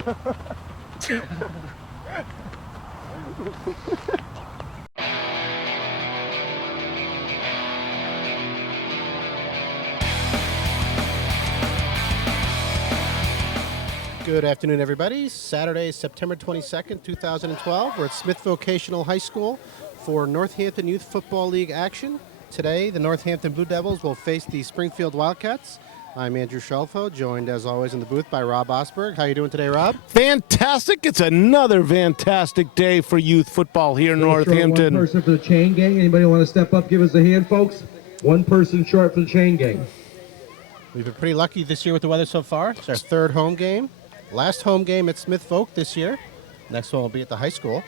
Good afternoon, everybody. Saturday, September 22nd, 2012. We're at Smith Vocational High School for Northampton Youth Football League action. Today, the Northampton Blue Devils will face the Springfield Wildcats. I'm Andrew Shelfo, joined as always in the booth by Rob Osberg. How you doing today, Rob? Fantastic. It's another fantastic day for youth football here in Northampton. One person for the chain gang. Anybody want to step up, give us a hand, folks? One person short for the chain gang. We've been pretty lucky this year with the weather so far. It's our third home game. Last home game at Smith Voc this year. Next one will be at the high school.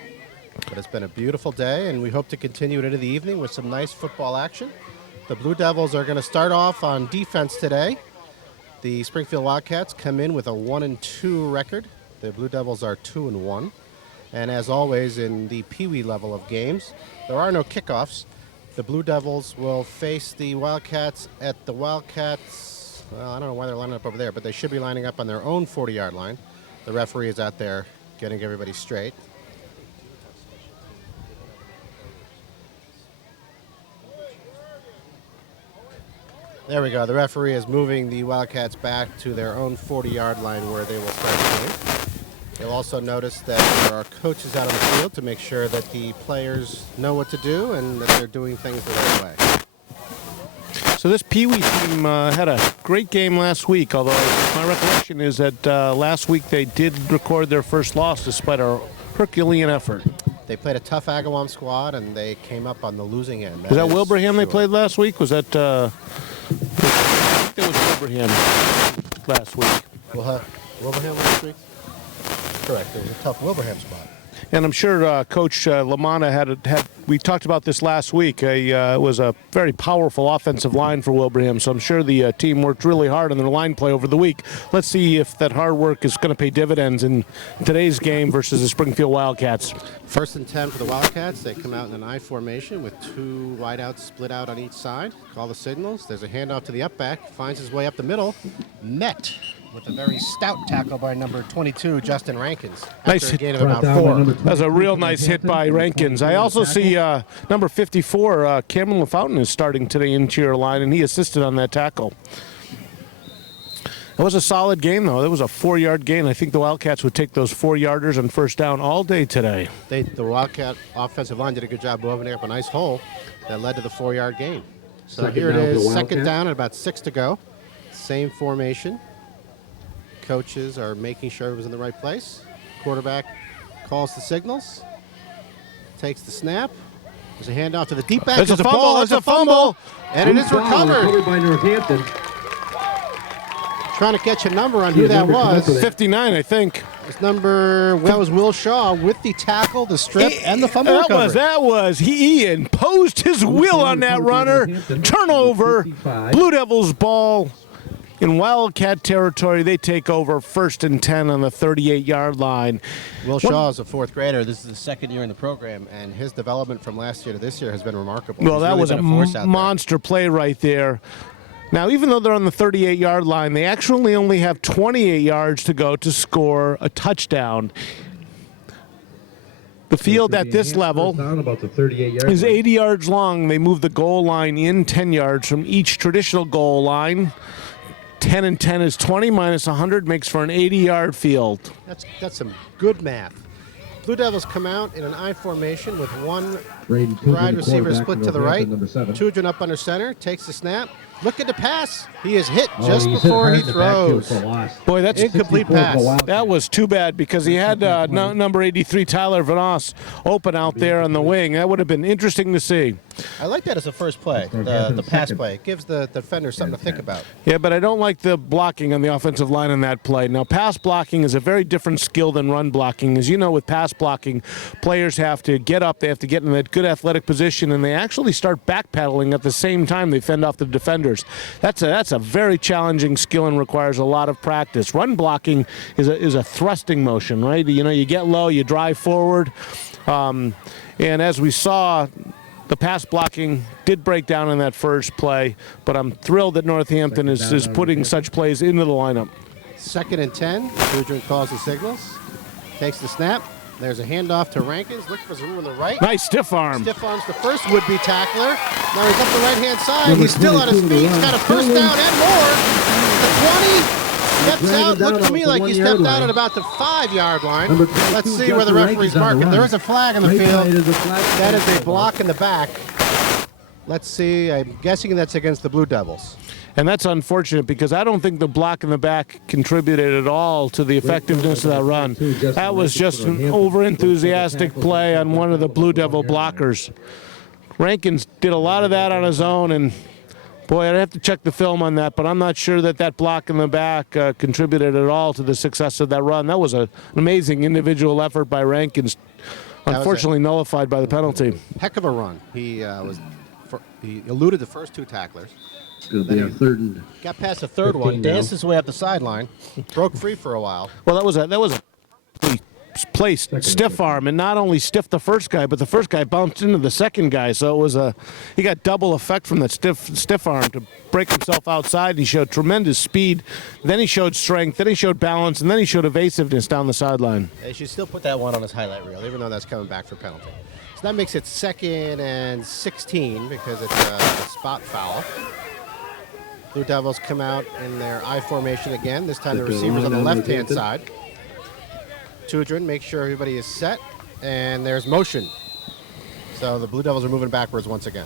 But it's been a beautiful day, and we hope to continue it into the evening with some nice football action. The Blue Devils are going to start off on defense today. The Springfield Wildcats come in with a 1-2 record. The Blue Devils are 2-1. And as always in the Pee Wee level of games, there are no kickoffs. The Blue Devils will face the Wildcats at the Wildcats. Well, I don't know why they're lining up over there, but they should be lining up on their own 40-yard line. The referee is out there getting everybody straight. There we go. The referee is moving the Wildcats back to their own 40-yard line where they will start playing. You'll also notice that there are coaches out on the field to make sure that the players know what to do and that they're doing things the right way. So this Pee Wee team had a great game last week, although my recollection is that last week they did record their first loss despite a Herculean effort. They played a tough Agawam squad, and they came up on the losing end. Was that Wilbraham they played last week? Was that... I think that was Wilbraham last week. Wilbraham last week? Correct. It was a tough Wilbraham squad. And I'm sure Coach Lamanna had. We talked about this last week. It was a very powerful offensive line for Wilbraham, so I'm sure the team worked really hard on their line play over the week. Let's see if that hard work is going to pay dividends in today's game versus the Springfield Wildcats. 1st and 10 for the Wildcats. They come out in an I formation with two wideouts split out on each side. Call the signals. There's a handoff to the up back. Finds his way up the middle. Met with a very stout tackle by number 22, Justin Rankins. Nice a gain of about 4. That's a real nice hit by Rankins. I also see number 54, Cameron LaFountain, is starting today interior line, and he assisted on that tackle. It was a solid game, though. It was a 4-yard gain. I think the Wildcats would take those 4-yarders on first down all day today. The Wildcat offensive line did a good job moving up a nice hole that led to the 4-yard gain. So here it is, second down and about 6 to go. Same formation. Coaches are making sure it was in the right place. Quarterback calls the signals, takes the snap. There's a handoff to the deep back. There's a fumble. There's a fumble. And it is recovered. By Northampton. Trying to catch a number on who that was. 59, I think. That was Will Shaw with the tackle, the strip, and the fumble recovery. That was. He imposed his will on that runner. Turnover. Blue Devils ball. In Wildcat territory, they take over 1st and 10 on the 38-yard line. Will Shaw is a 4th grader. This is the 2nd year in the program, and his development from last year to this year has been remarkable. Well, that was a monster play right there. Now, even though they're on the 38-yard line, they actually only have 28 yards to go to score a touchdown. The field at this level is 80 yards long. They move the goal line in 10 yards from each traditional goal line. 10 and 10 is 20 minus 100 makes for an 80-yard field. That's some good math. Blue Devils come out in an I formation with one wide receiver split to the right. Tudrin up under center, takes the snap. Look at the pass. He is hit just before he throws. Boy, that's incomplete pass. That was too bad because he had number 83, Tyler Vanoss, open out there on the wing. That would have been interesting to see. I like that as a first play, the pass play. It gives the defender something to think about. Yeah, but I don't like the blocking on the offensive line on that play. Now, pass blocking is a very different skill than run blocking. As you know, with pass blocking, players have to get up, they have to get in that good athletic position, and they actually start backpedaling at the same time they fend off the defenders. That's a very challenging skill and requires a lot of practice. Run blocking is a thrusting motion, right? You know, you get low, you drive forward, and as we saw, the pass blocking did break down in that first play, but I'm thrilled that Northampton is putting such plays into the lineup. 2nd and 10. Boudreaux calls the signals. Takes the snap. There's a handoff to Rankins. Looking for some room on the right. Nice stiff arm. Stiff arms the first would-be tackler. Now he's up the right-hand side. Number He's still on his 22 feet. to He's the got a line. first down and more. The 20. Steps dragging out. down Looked to off me the like he 1 yard stepped out line. at about the 5-yard line. Number 22, Let's see where the Justin referee's Rankins on the marking. run. There is a flag in the Right field. side is a flag. That is a block in the back. Let's see. I'm guessing that's against the Blue Devils. And that's unfortunate because I don't think the block in the back contributed at all to the effectiveness of that run. That was just an over-enthusiastic play on one of the Blue Devil blockers. Rankins did a lot of that on his own, and boy, I'd have to check the film on that, but I'm not sure that that block in the back contributed at all to the success of that run. That was an amazing individual effort by Rankins, unfortunately nullified by the penalty. Heck of a run. He eluded the first 2 tacklers. It's going to be our 3rd and Got past the third 15 one, now. danced his way up the sideline, broke free for a while. Well, that was a placed stiff arm, and not only stiffed the first guy, but the first guy bounced into the second guy. So it was he got double effect from that stiff arm to break himself outside. He showed tremendous speed, then he showed strength, then he showed balance, and then he showed evasiveness down the sideline. They should still put that one on his highlight reel, even though that's coming back for penalty. So that makes it 2nd and 16 because it's a spot foul. Blue Devils come out in their I formation again. This time the receiver's on the left-hand side. Tudrin makes sure everybody is set, and there's motion. So the Blue Devils are moving backwards once again.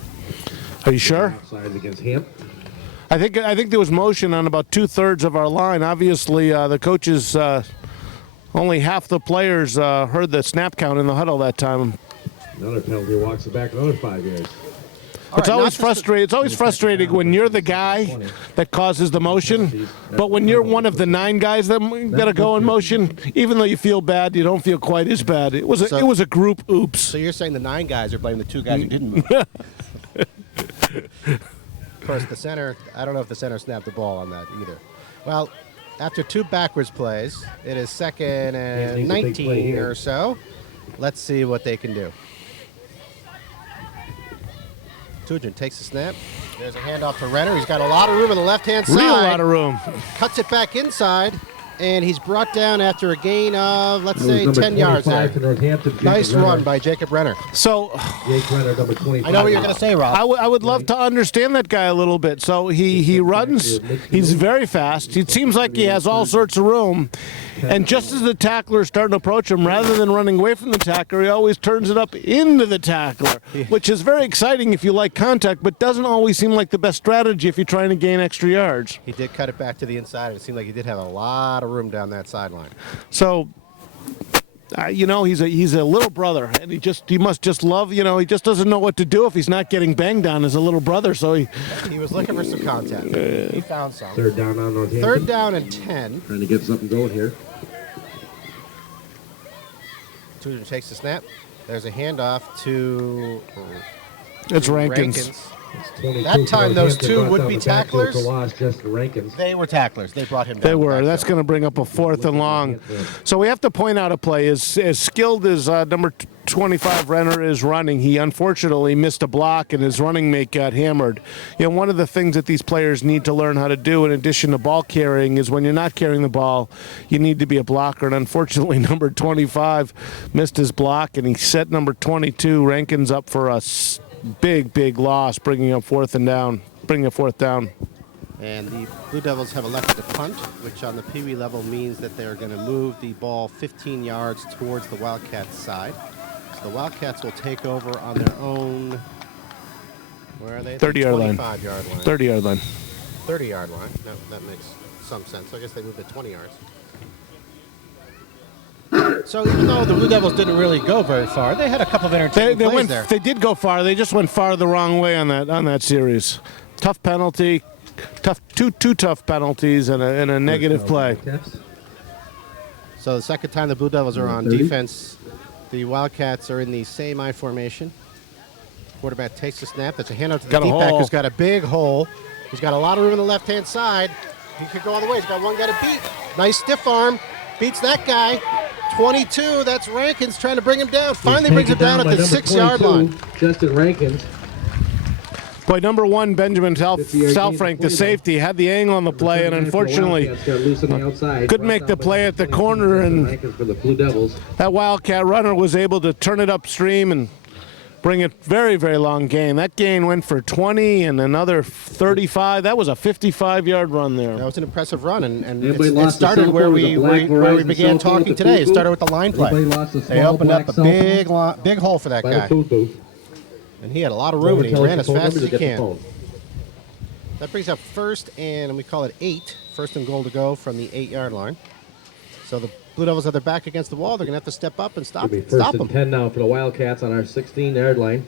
Are you sure? sides against Hamp. I think there was motion on about 2/3 of our line. Obviously, the coaches, only half the players heard the snap count in the huddle that time. Another penalty, walks it back another 5 yards. It's always frustrating. It's always frustrating when you're the guy that causes the motion, but when you're one of the 9 guys that are going motion, even though you feel bad, you don't feel quite as bad. It was a group oops. So you're saying the 9 guys are blaming the 2 guys who didn't move. Of course, the center, I don't know if the center snapped the ball on that either. Well, after 2 backwards plays, it is 2nd and 19 or so. Let's see what they can do. Tudrin takes the snap. There's a handoff to Renner. He's got a lot of room on the left-hand side. Real lot of room. Cuts it back inside, and he's brought down after a gain of, let's say, 10 yards there. Nice run by Jacob Renner. So Jake Renner, number 25. I know what you're going to say, Rob. I would love to understand that guy a little bit. So he runs. He's very fast. It seems like he has all sorts of room. And just as the tackler is starting to approach him, rather than running away from the tackler, he always turns it up into the tackler, which is very exciting if you like contact, but doesn't always seem like the best strategy if you're trying to gain extra yards. He did cut it back to the inside. It seemed like he did have a lot of room down that sideline. So, he's a little brother, and he must just love. He just doesn't know what to do if he's not getting banged on as a little brother. So He was looking for some contact. He found some. 3rd down on Northampton. 3rd down and 10. Trying to get something going here. Tudor takes the snap. There's a handoff to it's Rankins. That time, those 2 would-be tacklers, Justin Rankins. they were tacklers. They brought him down. They were. the That's going to bring up a 4th and long. So we have to point out a play. As skilled as number 25 Renner is running, he unfortunately missed a block, and his running mate got hammered. One of the things that these players need to learn how to do, in addition to ball carrying, is when you're not carrying the ball, you need to be a blocker. And unfortunately, number 25 missed his block, and he set number 22 Rankins up for a big loss, bringing a 4th down. And the Blue Devils have elected to punt, which on the Pee Wee level means that they're going to move the ball 15 yards towards the Wildcats side. So the Wildcats will take over on their own, where are they? 30-yard line. 25-yard line. 30-yard line. 30-yard line. No, that makes some sense. I guess they moved it 20 yards. So even though the Blue Devils didn't really go very far, they had a couple of entertaining plays there. They did go far. They just went far the wrong way on that series. Tough penalty, two tough penalties, and a negative play. So the second time the Blue Devils are on defense, the Wildcats are in the same I formation. Quarterback takes the snap. That's a handoff to the D-back who's got a big hole. He's got a lot of room on the left-hand side. He could go all the way. He's got one guy to beat. Nice stiff arm. Beats that guy. 22, that's Rankins trying to bring him down. Finally brings him down at the 6-yard line. Justin Rankins. Boy, number 1, Benjamin 50-yard gain Salfrank, the play, safety, had the angle on the play, and unfortunately couldn't make the play at the corner, and for the Blue Devils. that Wildcat runner was able to turn it upstream and bring it very, very long gain. That gain went for 20 and another 35. That was a 55-yard run there. That was an impressive run, and Anybody it lost the started cell where phone? we The black where we Verizon began cell phone talking with the today. It boo-boo? started with the line play. Anybody lost a They small opened up black a cell phone? big hole for that By the guy, food booth. and he had a lot of room, and he Tell us ran the as phone fast number as to he get the can. phone. That brings up first, and we call it 8. First and goal to go from the 8-yard line. So the Blue Devils have their back against the wall. They're going to have to step up and stop It'll be first stop and them. 10 now for the Wildcats on our 16-yard line.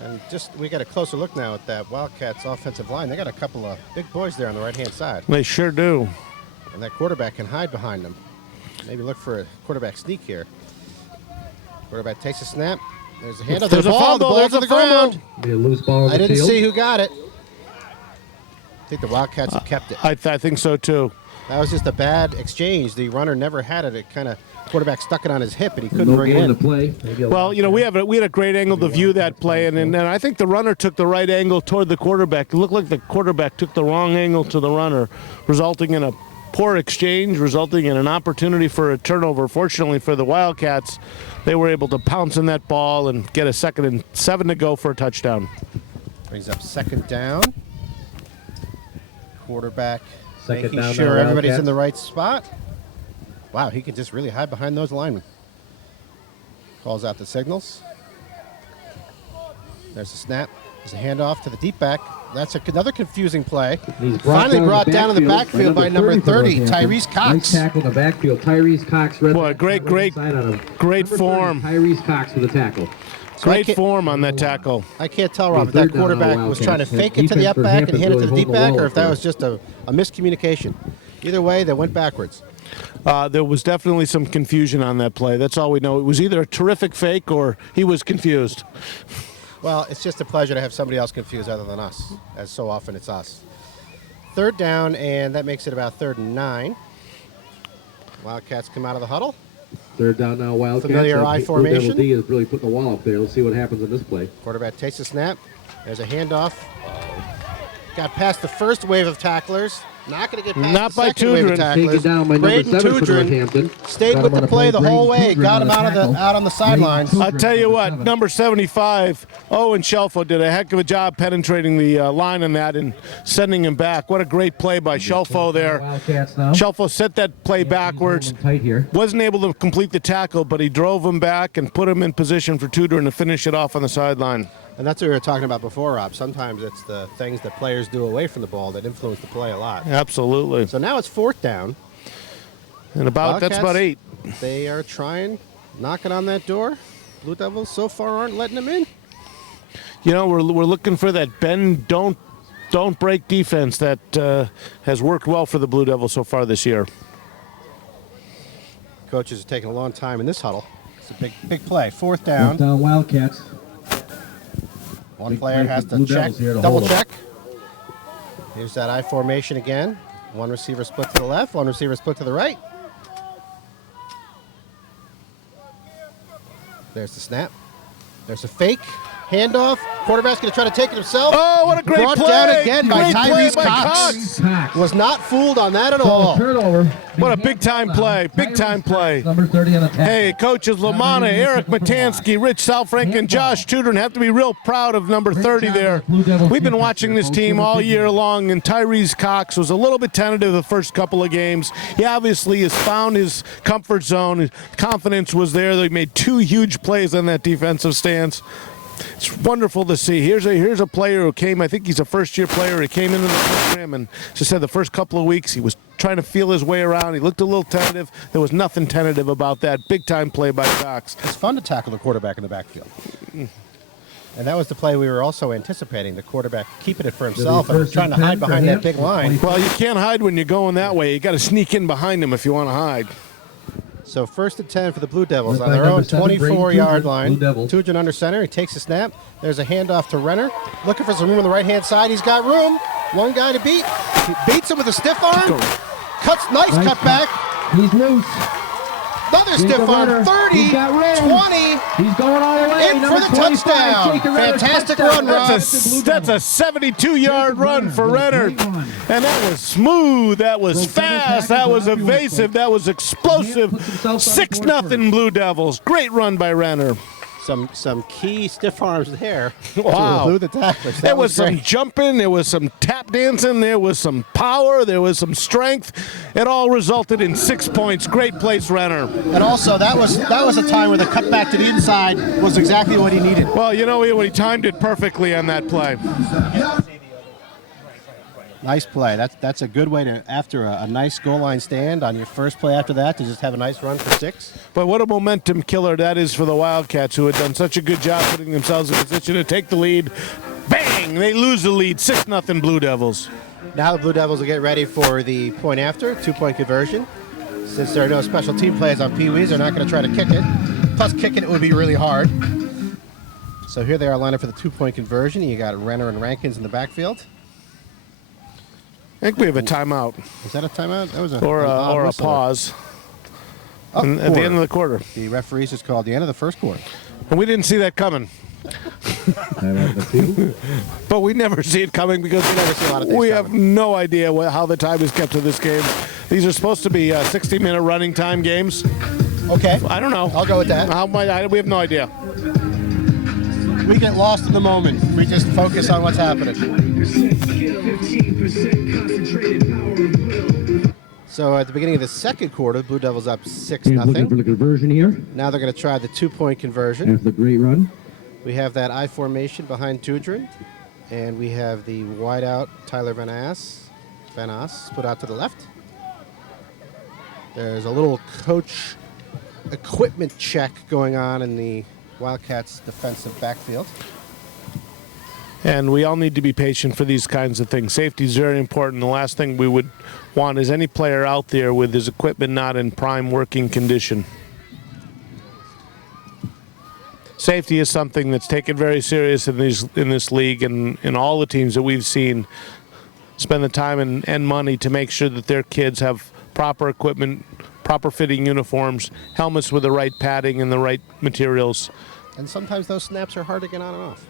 And just we got a closer look now at that Wildcats offensive line. They got a couple of big boys there on the right-hand side, They sure do. and that quarterback can hide behind them. Maybe look for a quarterback sneak here. Quarterback takes a snap. There's a handoff. There's a The fumble. ball's There's on a the ground. fumble. Be a loose ball on I the didn't field. see who got it. I think the Wildcats have kept it. I think so too. That was just a bad exchange. The runner never had it. It kind of quarterback stuck it on his hip, and he couldn't No bring it gain in. to play. Maybe a Well, you know, we had a great angle to view that play, and I think the runner took the right angle toward the quarterback. It looked like the quarterback took the wrong angle to the runner, resulting in a poor exchange, resulting in an opportunity for a turnover. Fortunately for the Wildcats, they were able to pounce on that ball and get a 2nd and 7 to go for a touchdown. Brings up second down. Quarterback Second making down sure now, everybody's Wildcats. in the right spot. Wow, he can just really hide behind those linemen. Calls out the signals. There's a snap. There's a handoff to the deep back. That's another confusing play. He's Finally brought down in the backfield by number 30, for Tyrese Northampton. Cox. Nice tackle in the backfield. Tyrese Cox. Red Boy, back, great side on him. great Number 30, form. Tyrese Cox with a tackle. So I Great can't- form on that tackle. I can't tell, Rob, if Third that down on the quarterback was trying to Wildcats. fake it to the Defense up for back and Hampton's hand it to really the deep holding the back, wall or up if that there. was just a miscommunication. Either way, they went backwards. There was definitely some confusion on that play. That's all we know. It was either a terrific fake or he was confused. Well, it's just a pleasure to have somebody else confused other than us, as so often it's us. Third down, and that makes it about 3rd and 9. Wildcats come out of the huddle. Third down now, Wildcats. Familiar That I Blue formation. Devil D is really putting the wall up there. Let's see what happens in this play. Quarterback takes a snap. There's a handoff. Got past the first wave of tacklers. Not going to get past Not the by second wave of Tudrin. tacklers. Taken down by number Braden 7 for Tudrin Northampton. stayed Got with him on the a play the Braden whole way. Tudrin Got him on the tackle. out on the sidelines. Braden I'll tell you Tudrin, what, number number 75, Owen Shelfo did a heck of a job penetrating the line on that and sending him back. What a great play by Shelfo there. Wildcats now. Shelfo set that play backwards. He's holding tight here. Wasn't able to complete the tackle, but he drove him back and put him in position for Tudor to finish it off on the sideline. And that's what we were talking about before, Rob. Sometimes it's the things that players do away from the ball that influence the play a lot. Absolutely. So now it's 4th down. And that's about 8. They are trying, knocking on that door. Blue Devils so far aren't letting them in. You know, we're looking for that bend, don't break defense that has worked well for the Blue Devils so far this year. Coaches are taking a long time in this huddle. It's a big play. 4th down. Fourth down, Wildcats. One Big player play has for to Blue check, Devils here to double hold 'em. check. Here's that I formation again. One receiver split to the left, one receiver split to the right. There's the snap. There's a fake. Handoff. Quarterback's going to try to take it himself. Oh, what a great Brought play! down again by Great play Tyrese by Cox. Cox. Was not fooled on that at So all. turnover. What a big-time play. Big-time play. Number 30 on the tackle. Hey, coaches Lamanna, Eric Matansky, Rich Salfrank, and Josh Tudor have to be real proud of number 30 there. We've been watching this team all year long, and Tyrese Cox was a little bit tentative the first couple of games. He obviously has found his comfort zone. His confidence was there. They made 2 huge plays on that defensive stance. It's wonderful to see. Here's a player who came, I think he's a first-year player. He came into the program and just said the first couple of weeks he was trying to feel his way around. He looked a little tentative. There was nothing tentative about that. Big-time play by Cox. It's fun to tackle the quarterback in the backfield. And that was the play we were also anticipating, the quarterback keeping it for himself and first trying to and 10 hide for behind that him. big line. Well, you can't hide when you're going that way. You got to sneak in behind him if you want to hide. So 1st and 10 for the Blue Devils Led on by their number own 7, Braden 24-yard Tudrin, line. Blue Devils. Tudrin under center. He takes a snap. There's a handoff to Renner. Looking for some room on the right-hand side. He's got room. One guy to beat. He beats him with a stiff arm. Nice Nice cut back. He's loose. Another He's stiff the arm. runner. 30, He's got room. 20. He's going all the way. In for Number the 25, touchdown. Jacob Renner, Fantastic touchdown. run, Rob. That's a 72-yard run for Renner. And that was smooth. That was fast. That was evasive. That was explosive. 6-0 Blue Devils. Great run by Renner. Some key stiff arms there. Wow. Blew the tacklers. There That was some great. jumping, there was some tap dancing, there was some power, there was some strength. It all resulted in 6 points. Great place, Renner. And also, that was a time where the cutback to the inside was exactly what he needed. Well, you know, he timed it perfectly on that play. Nice play. That's a good way to, after a nice goal line stand on your first play after that, to just have a nice run for 6. But what a momentum killer that is for the Wildcats, who had done such a good job putting themselves in position to take the lead. Bang! They lose the lead. 6-0 Blue Devils. Now the Blue Devils will get ready for the point after, 2-point conversion. Since there are no special team plays on Pee Wees, they're not going to try to kick it. Plus, kicking it would be really hard. So here they are lined up for the 2-point conversion. You got Renner and Rankins in the backfield. I think we have a timeout Is that a timeout? That was a or an odd a whistle. pause Oh, at the end of the quarter. The referees just called the end of the first quarter. And we didn't see that coming. But we never see it coming because We never see a lot of things we have coming. no idea how the time is kept to this game. These are supposed to be 60-minute running time games. Okay. I don't know. I'll go with that. We have no idea. We get lost in the moment. We just focus on what's happening. So at the beginning of the second quarter, Blue Devils up 6-0. Looking for the conversion here Now they're going to try the 2-point conversion. after the great run. We have that I formation behind Tudrin, and we have the wideout Tyler Van Ass put out to the left. There's a little coach equipment check going on in the Wildcats defensive backfield. And we all need to be patient for these kinds of things. Safety is very important. The last thing we would want is any player out there with his equipment not in prime working condition. Safety is something that's taken very serious in this league, and in all the teams that we've seen spend the time and money to make sure that their kids have proper equipment, proper fitting uniforms, helmets with the right padding and the right materials. And sometimes those snaps are hard to get on and off.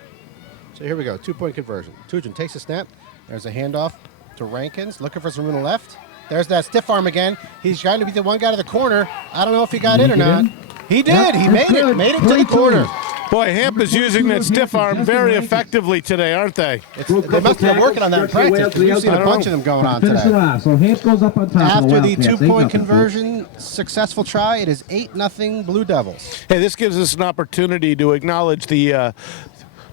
So here we go, 2-point conversion. Tudrin takes a snap. There's a handoff to Rankins, looking for some room on the left. There's that stiff arm again. He's trying to be the one guy to the corner. I don't know if he got in or not. He did. Yep, He made it. Made it to the 22. corner. Boy, Hamp is using that stiff arm very effectively today, aren't they? They must have been working on that in practice. We've seen a bunch of them going on Finish it today. off. So Hans goes up on top. After the Wildcats. 2-point 8-0, conversion, successful try, it is 8-0 Blue Devils. Hey, this gives us an opportunity to acknowledge the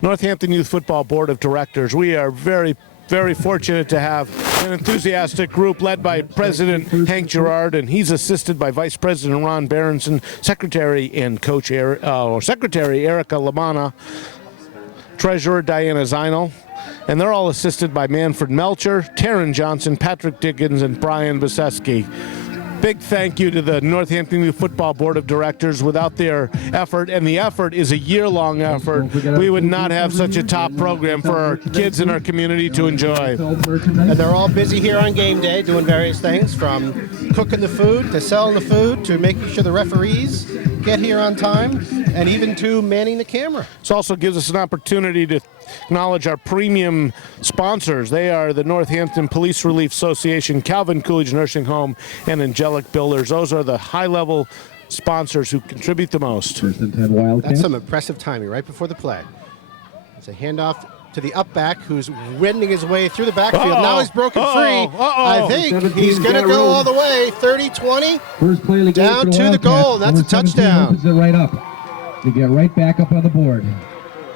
Northampton Youth Football Board of Directors. We are very, very fortunate to have an enthusiastic group led by President Hank Gerard, and he's assisted by Vice President Ron Berenson, Secretary and Coach Secretary Erica Lamana, Treasurer Diana Zinal, and they're all assisted by Manfred Melcher, Taryn Johnson, Patrick Dickens, and Brian Baseski. Big thank you to the Northampton Youth Football Board of Directors. Without their effort, and the effort is a year-long effort, we would not have such a top program for our kids in our community to enjoy. And they're all busy here on game day doing various things, from cooking the food to selling the food to making sure the referees get here on time, and even to manning the camera. This also gives us an opportunity to acknowledge our premium sponsors. They are the Northampton Police Relief Association, Calvin Coolidge Nursing Home, and Angelic Builders. Those are the high-level sponsors who contribute the most. First and 10 Wildcats. That's some impressive timing right before the play. It's a handoff to the up back who's wending his way through the backfield. Uh-oh. Now he's broken free. I think 17's he's going to got go room. all the way. 30-20. First play of the game Down for the to the Wildcats. goal. That's a Number 17 touchdown. Opens it right up. They get right back up on the board.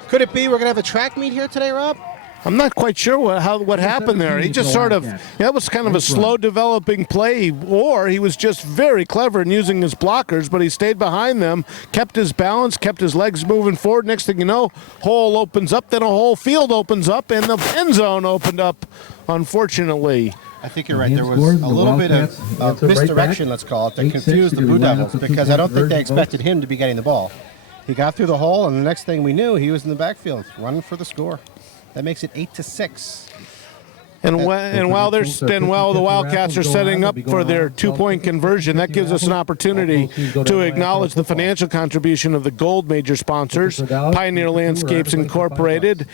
Could it be we're going to have a track meet here today, Rob? I'm not quite sure what happened there. He just sort of, that was kind of a slow developing play, or he was just very clever in using his blockers, but he stayed behind them, kept his balance, kept his legs moving forward. Next thing you know, hole opens up, then a whole field opens up, and the end zone opened up, unfortunately. I think you're right. Hand there was scores, a the little bit Wildcats of answer right misdirection, back. let's call it, that 8-6 confused the to Blue line up Devils, the because I don't think they conversion vote. expected him to be getting the ball. He got through the hole, and the next thing we knew, he was in the backfield running for the score. That makes it 8-6. And while the Wildcats are setting up for their two-point conversion, that gives us an opportunity to acknowledge the financial contribution of the Gold Major sponsors, Pioneer Landscapes Incorporated,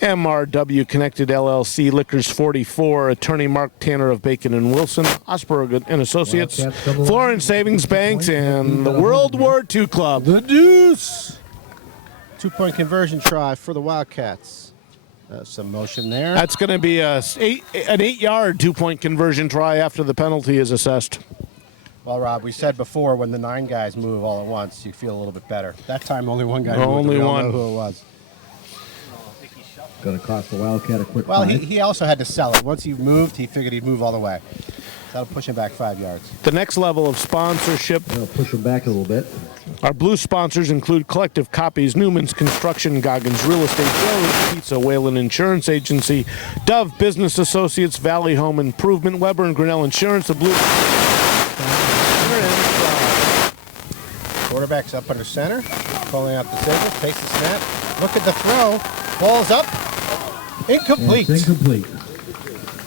MRW Connected LLC, Liquors 44, Attorney Mark Tanner of Bacon and Wilson, Osberg and Associates, Florence Savings Banks, and the World War II Club. The Deuce. Two-point conversion try for the Wildcats. Some motion there. That's going to be an 8-yard two-point conversion try after the penalty is assessed. Well, Rob, we said before when the 9 guys move all at once, you feel a little bit better. That time, only one guy moved. Only we all one. know who it was. Going to cost the Wildcat a quick Well, five. he also had to sell it. Once he moved, he figured he'd move all the way. So that'll push him back 5 yards. The next level of sponsorship. I'll push him back a little bit. Our blue sponsors include Collective Copies, Newman's Construction, Goggins Real Estate, Joe's Pizza, Whalen Insurance Agency, Dove Business Associates, Valley Home Improvement, Weber and Grinnell Insurance, the blue. Quarterback's up under center, pulling out the signal, takes the snap. Look at the throw. Ball's up. Incomplete. It's incomplete.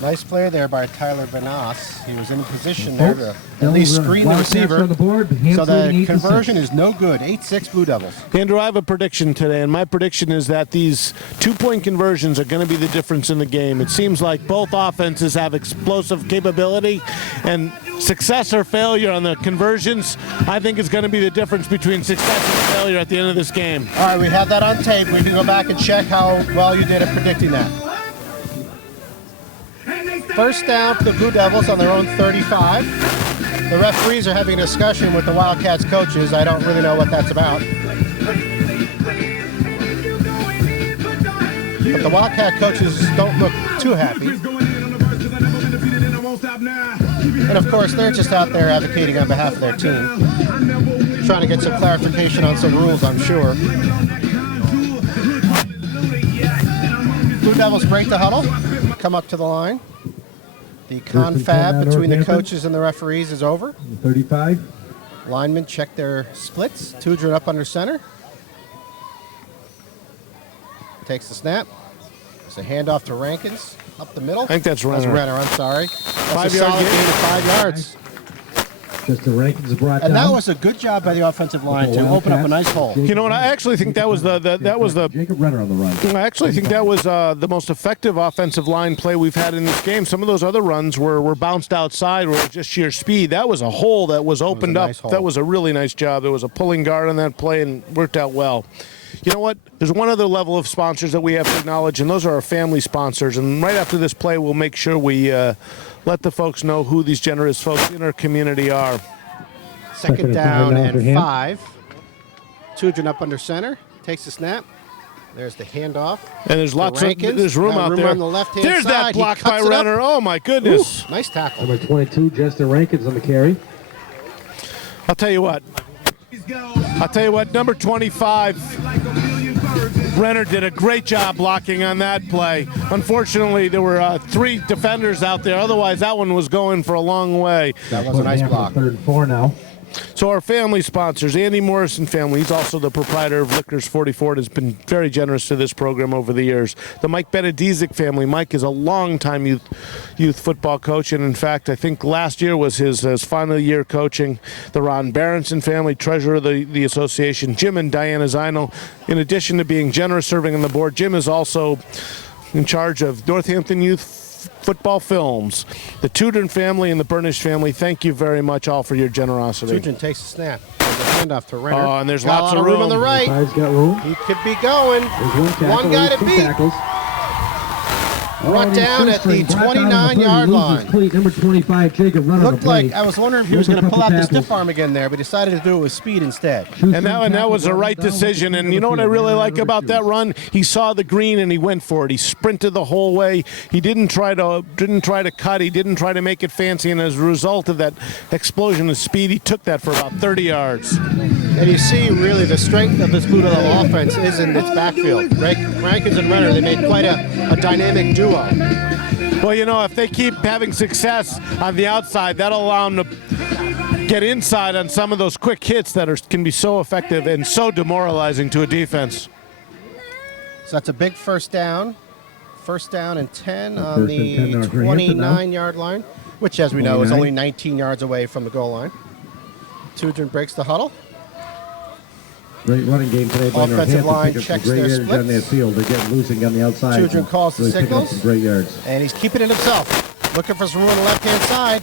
Nice play there by Tyler Benas. He was in a position there to at Devils, least screen the Wildcats receiver. on the board, So Hansel, the 8-6. conversion is no good. 8-6 Blue Devils. Andrew, I have a prediction today, and my prediction is that these two-point conversions are going to be the difference in the game. It seems like both offenses have explosive capability, and success or failure on the conversions, I think, is going to be the difference between success and failure at the end of this game. All right, we have that on tape. We can go back and check how well you did at predicting that. First down for the Blue Devils on their own 35. The referees are having a discussion with the Wildcats coaches. I don't really know what that's about. But the Wildcat coaches don't look too happy. And of course, they're just out there advocating on behalf of their team. Trying to get some clarification on some rules, I'm sure. Blue Devils break the huddle, come up to the line. The confab between the coaches and the referees is over. 35. Linemen check their splits. Tudrin up under center. Takes the snap. It's a handoff to Rankins. Up the middle. I think that's That's Renner. Renner, I'm sorry. That's a 5-yard solid gain. gain of 5 yards. Just the Rankins brought And down. that was a good job by the offensive line to open up a nice hole. You know what? I actually think that was the Jacob Renner on the run. I actually think that was the most effective offensive line play we've had in this game. Some of those other runs were bounced outside, were just sheer speed. That was a hole that was opened nice up. hole. That was a really nice job. There was a pulling guard on that play and worked out well. You know what? There's one other level of sponsors that we have to acknowledge, and those are our family sponsors. And right after this play, we'll make sure we let the folks know who these generous folks in our community are. Second down and and 5. Tudrin up under center. Takes the snap. There's the handoff. And there's lots of Rankins. there's room Now out room there. on the left-hand There's side. that He block by cuts it up. Renner. Oh my goodness! Nice tackle. Number 22, Justin Rankins on the carry. I'll tell you what. Number 25, Renner did a great job blocking on that play. Unfortunately, there were 3 defenders out there. Otherwise, that one was going for a long way. That was a nice block. 3rd and 4 now. So our family sponsors, Andy Morrison family, he's also the proprietor of Liquors 44 and has been very generous to this program over the years. The Mike Benedizic family. Mike is a longtime youth football coach, and in fact, I think last year was his final year coaching. The Ron Berenson family, treasurer of the association. Jim and Diana Zinel, in addition to being generous serving on the board, Jim is also in charge of Northampton Youth Football Films. The Tudrin family and the Burnish family, thank you very much all for your generosity. Tudrin takes the snap. There's a handoff to Renner. Oh, and there's Got a lots lot of room on room. the right. Five's got room. He could be going. There's one tackle. One guy There's to 2 beat. tackles. Brought down at the 29-yard line. Number 25, Jacob Renner. Looked like, I was wondering if he was Look going a to pull out couple the stiff tackles. arm again there, but decided to do it with speed instead. And that was the right decision. And you know what I really like about that run? He saw the green and he went for it. He sprinted the whole way. He didn't try to cut. He didn't try to make it fancy. And as a result of that explosion of speed, he took that for about 30 yards. And you see really the strength of this Blue Devil offense is in its backfield. Rankins and Renner, they made quite a dynamic duo. Well, you know, if they keep having success on the outside, that'll allow them to get inside on some of those quick hits that can be so effective and so demoralizing to a defense. So that's a big first down First down and 10 First on and the 10 now for Hampton now. 29-yard line, which, as we know, is 29. only 19 yards away from the goal line. Tudrin breaks the huddle. Great running game today by Offensive Northampton. line Picking up checks some great their yards down that splits. field. They're getting losing on the outside. Tudrin calls the Really picking up signals. some great yards. And he's keeping it himself. Looking for some room on the left-hand side.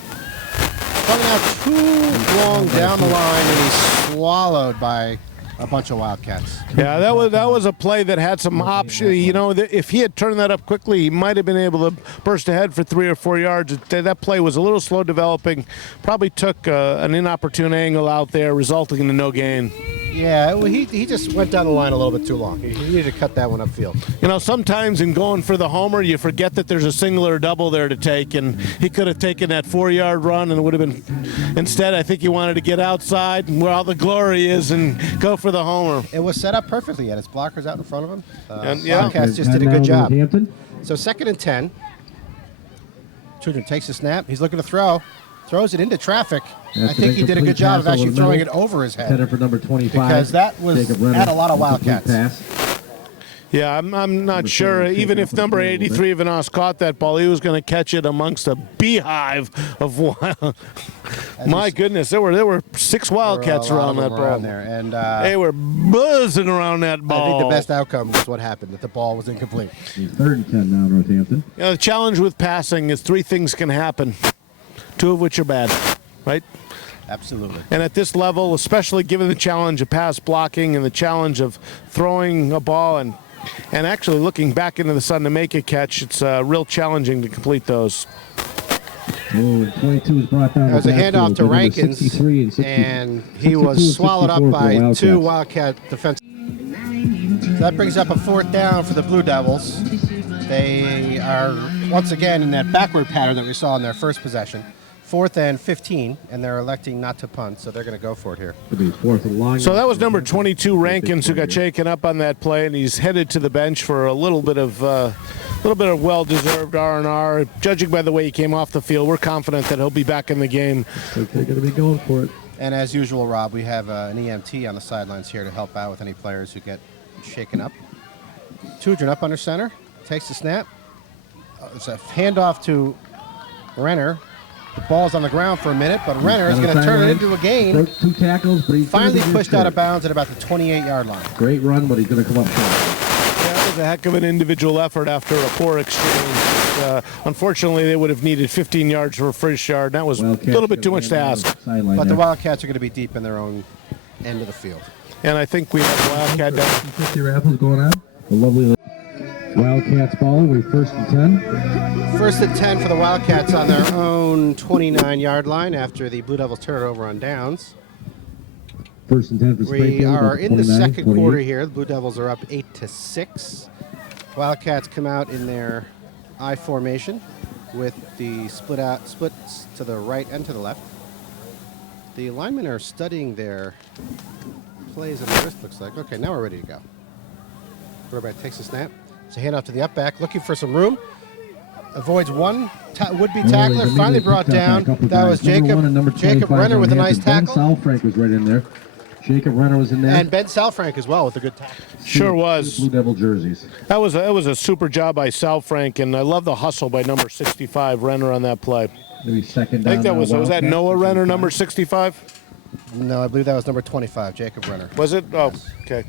Coming out too long down the line, and he's swallowed by a bunch of Wildcats. Yeah, that was a play that had some option. You know, if he had turned that up quickly, he might have been able to burst ahead for 3 or 4 yards. That play was a little slow developing. Probably took an inopportune angle out there, resulting in a no gain. Yeah, well, he just went down the line a little bit too long. He needed to cut that one upfield. You know, sometimes in going for the homer, you forget that there's a single or double there to take, and he could have taken that 4-yard run and it would have been. Instead, I think he wanted to get outside where all the glory is and go for the homer. It was set up perfectly. He had his blockers out in front of him. And, yeah. Wildcats just did a Now good job. Northampton. So 2nd and 10. Tudrin takes a snap. He's looking to throw. Throws it into traffic. I That's think he did a good incomplete job of pass over actually the throwing it middle. over his head. Center for number 25. Because that was Jacob Renner. at a lot of Incomplete Wildcats. Pass. Yeah, I'm not Number sure. 7, Even taken if up number the field a little 83 Vanos caught that ball, he was going to catch it amongst a beehive of wild. My goodness, there were 6 Wildcats There were a lot around of that them ball. around there. And They were buzzing around that I ball. think the best outcome was what happened, that the ball was incomplete. 3rd and 10 now, Northampton. You know, the challenge with passing is 3 things can happen, 2 of which are bad, right? Absolutely. And at this level, especially given the challenge of pass blocking and the challenge of throwing a ball and actually looking back into the sun to make a catch, it's real challenging to complete those. Oh, and 22 is brought down. There was a the handoff to backfield by number Rankins, 63 and 60, and he 62 was and swallowed 64 up for the by Wildcats. 2 Wildcat defense. So that brings up a 4th down for the Blue Devils. They are once again in that backward pattern that we saw in their first possession. 4th and 15, and they're electing not to punt, so they're going to go for it here. It'll be 4th and long. So that was number 22 Rankins who got shaken up on that play, and he's headed to the bench for a little bit of well-deserved R&R. Judging by the way he came off the field, we're confident that he'll be back in the game. They're going to be going for it. And as usual, Rob, we have an EMT on the sidelines here to help out with any players who get shaken up. Tudrin up under center, takes the snap. It's a handoff to Renner. The ball's on the ground for a minute, but Renner is going to turn it into a gain. Broke 2 tackles, but he's Finally gonna be pushed out of short. bounds at about the 28-yard line. Great run, but he's going to come up short. That was a heck of an individual effort after a poor exchange. Unfortunately, they would have needed 15 yards for a first yard. That was Wildcats a little bit too much to got ask. sideline But the there. Wildcats are going to be deep in their own end of the field. And I think we have Wildcat down. 50 raffles going on. A lovely Wildcats ball. We're 1st and 10. 1st and 10 for the Wildcats on their own 29-yard line after the Blue Devils turn it over on downs. 1st and 10 for We Springfield. are about in the 29, second 28. quarter here. The Blue Devils are up 8-6. Wildcats come out in their I formation with the splits to the right and to the left. The linemen are studying their plays on the wrist, looks like. Okay, now we're ready to go. Quarterback takes a snap. It's a handoff to the up back, looking for some room. Avoids one would-be tackler, They finally immediately brought picked up down. a couple That guys. was Number 1 and number Jacob 25 Renner with a nice Northampton. tackle. Ben Salfrank was right in there. Jacob Renner was in there. And Ben Salfrank as well with a good tackle. Sure was. Blue Devil jerseys. That was a super job by Sal Frank, and I love the hustle by number 65 Renner on that play. Maybe second I down. think that now, was that Wildcats Noah for Renner, 25. number 65. No, I believe that was number 25, Jacob Renner. Was it? Oh, okay.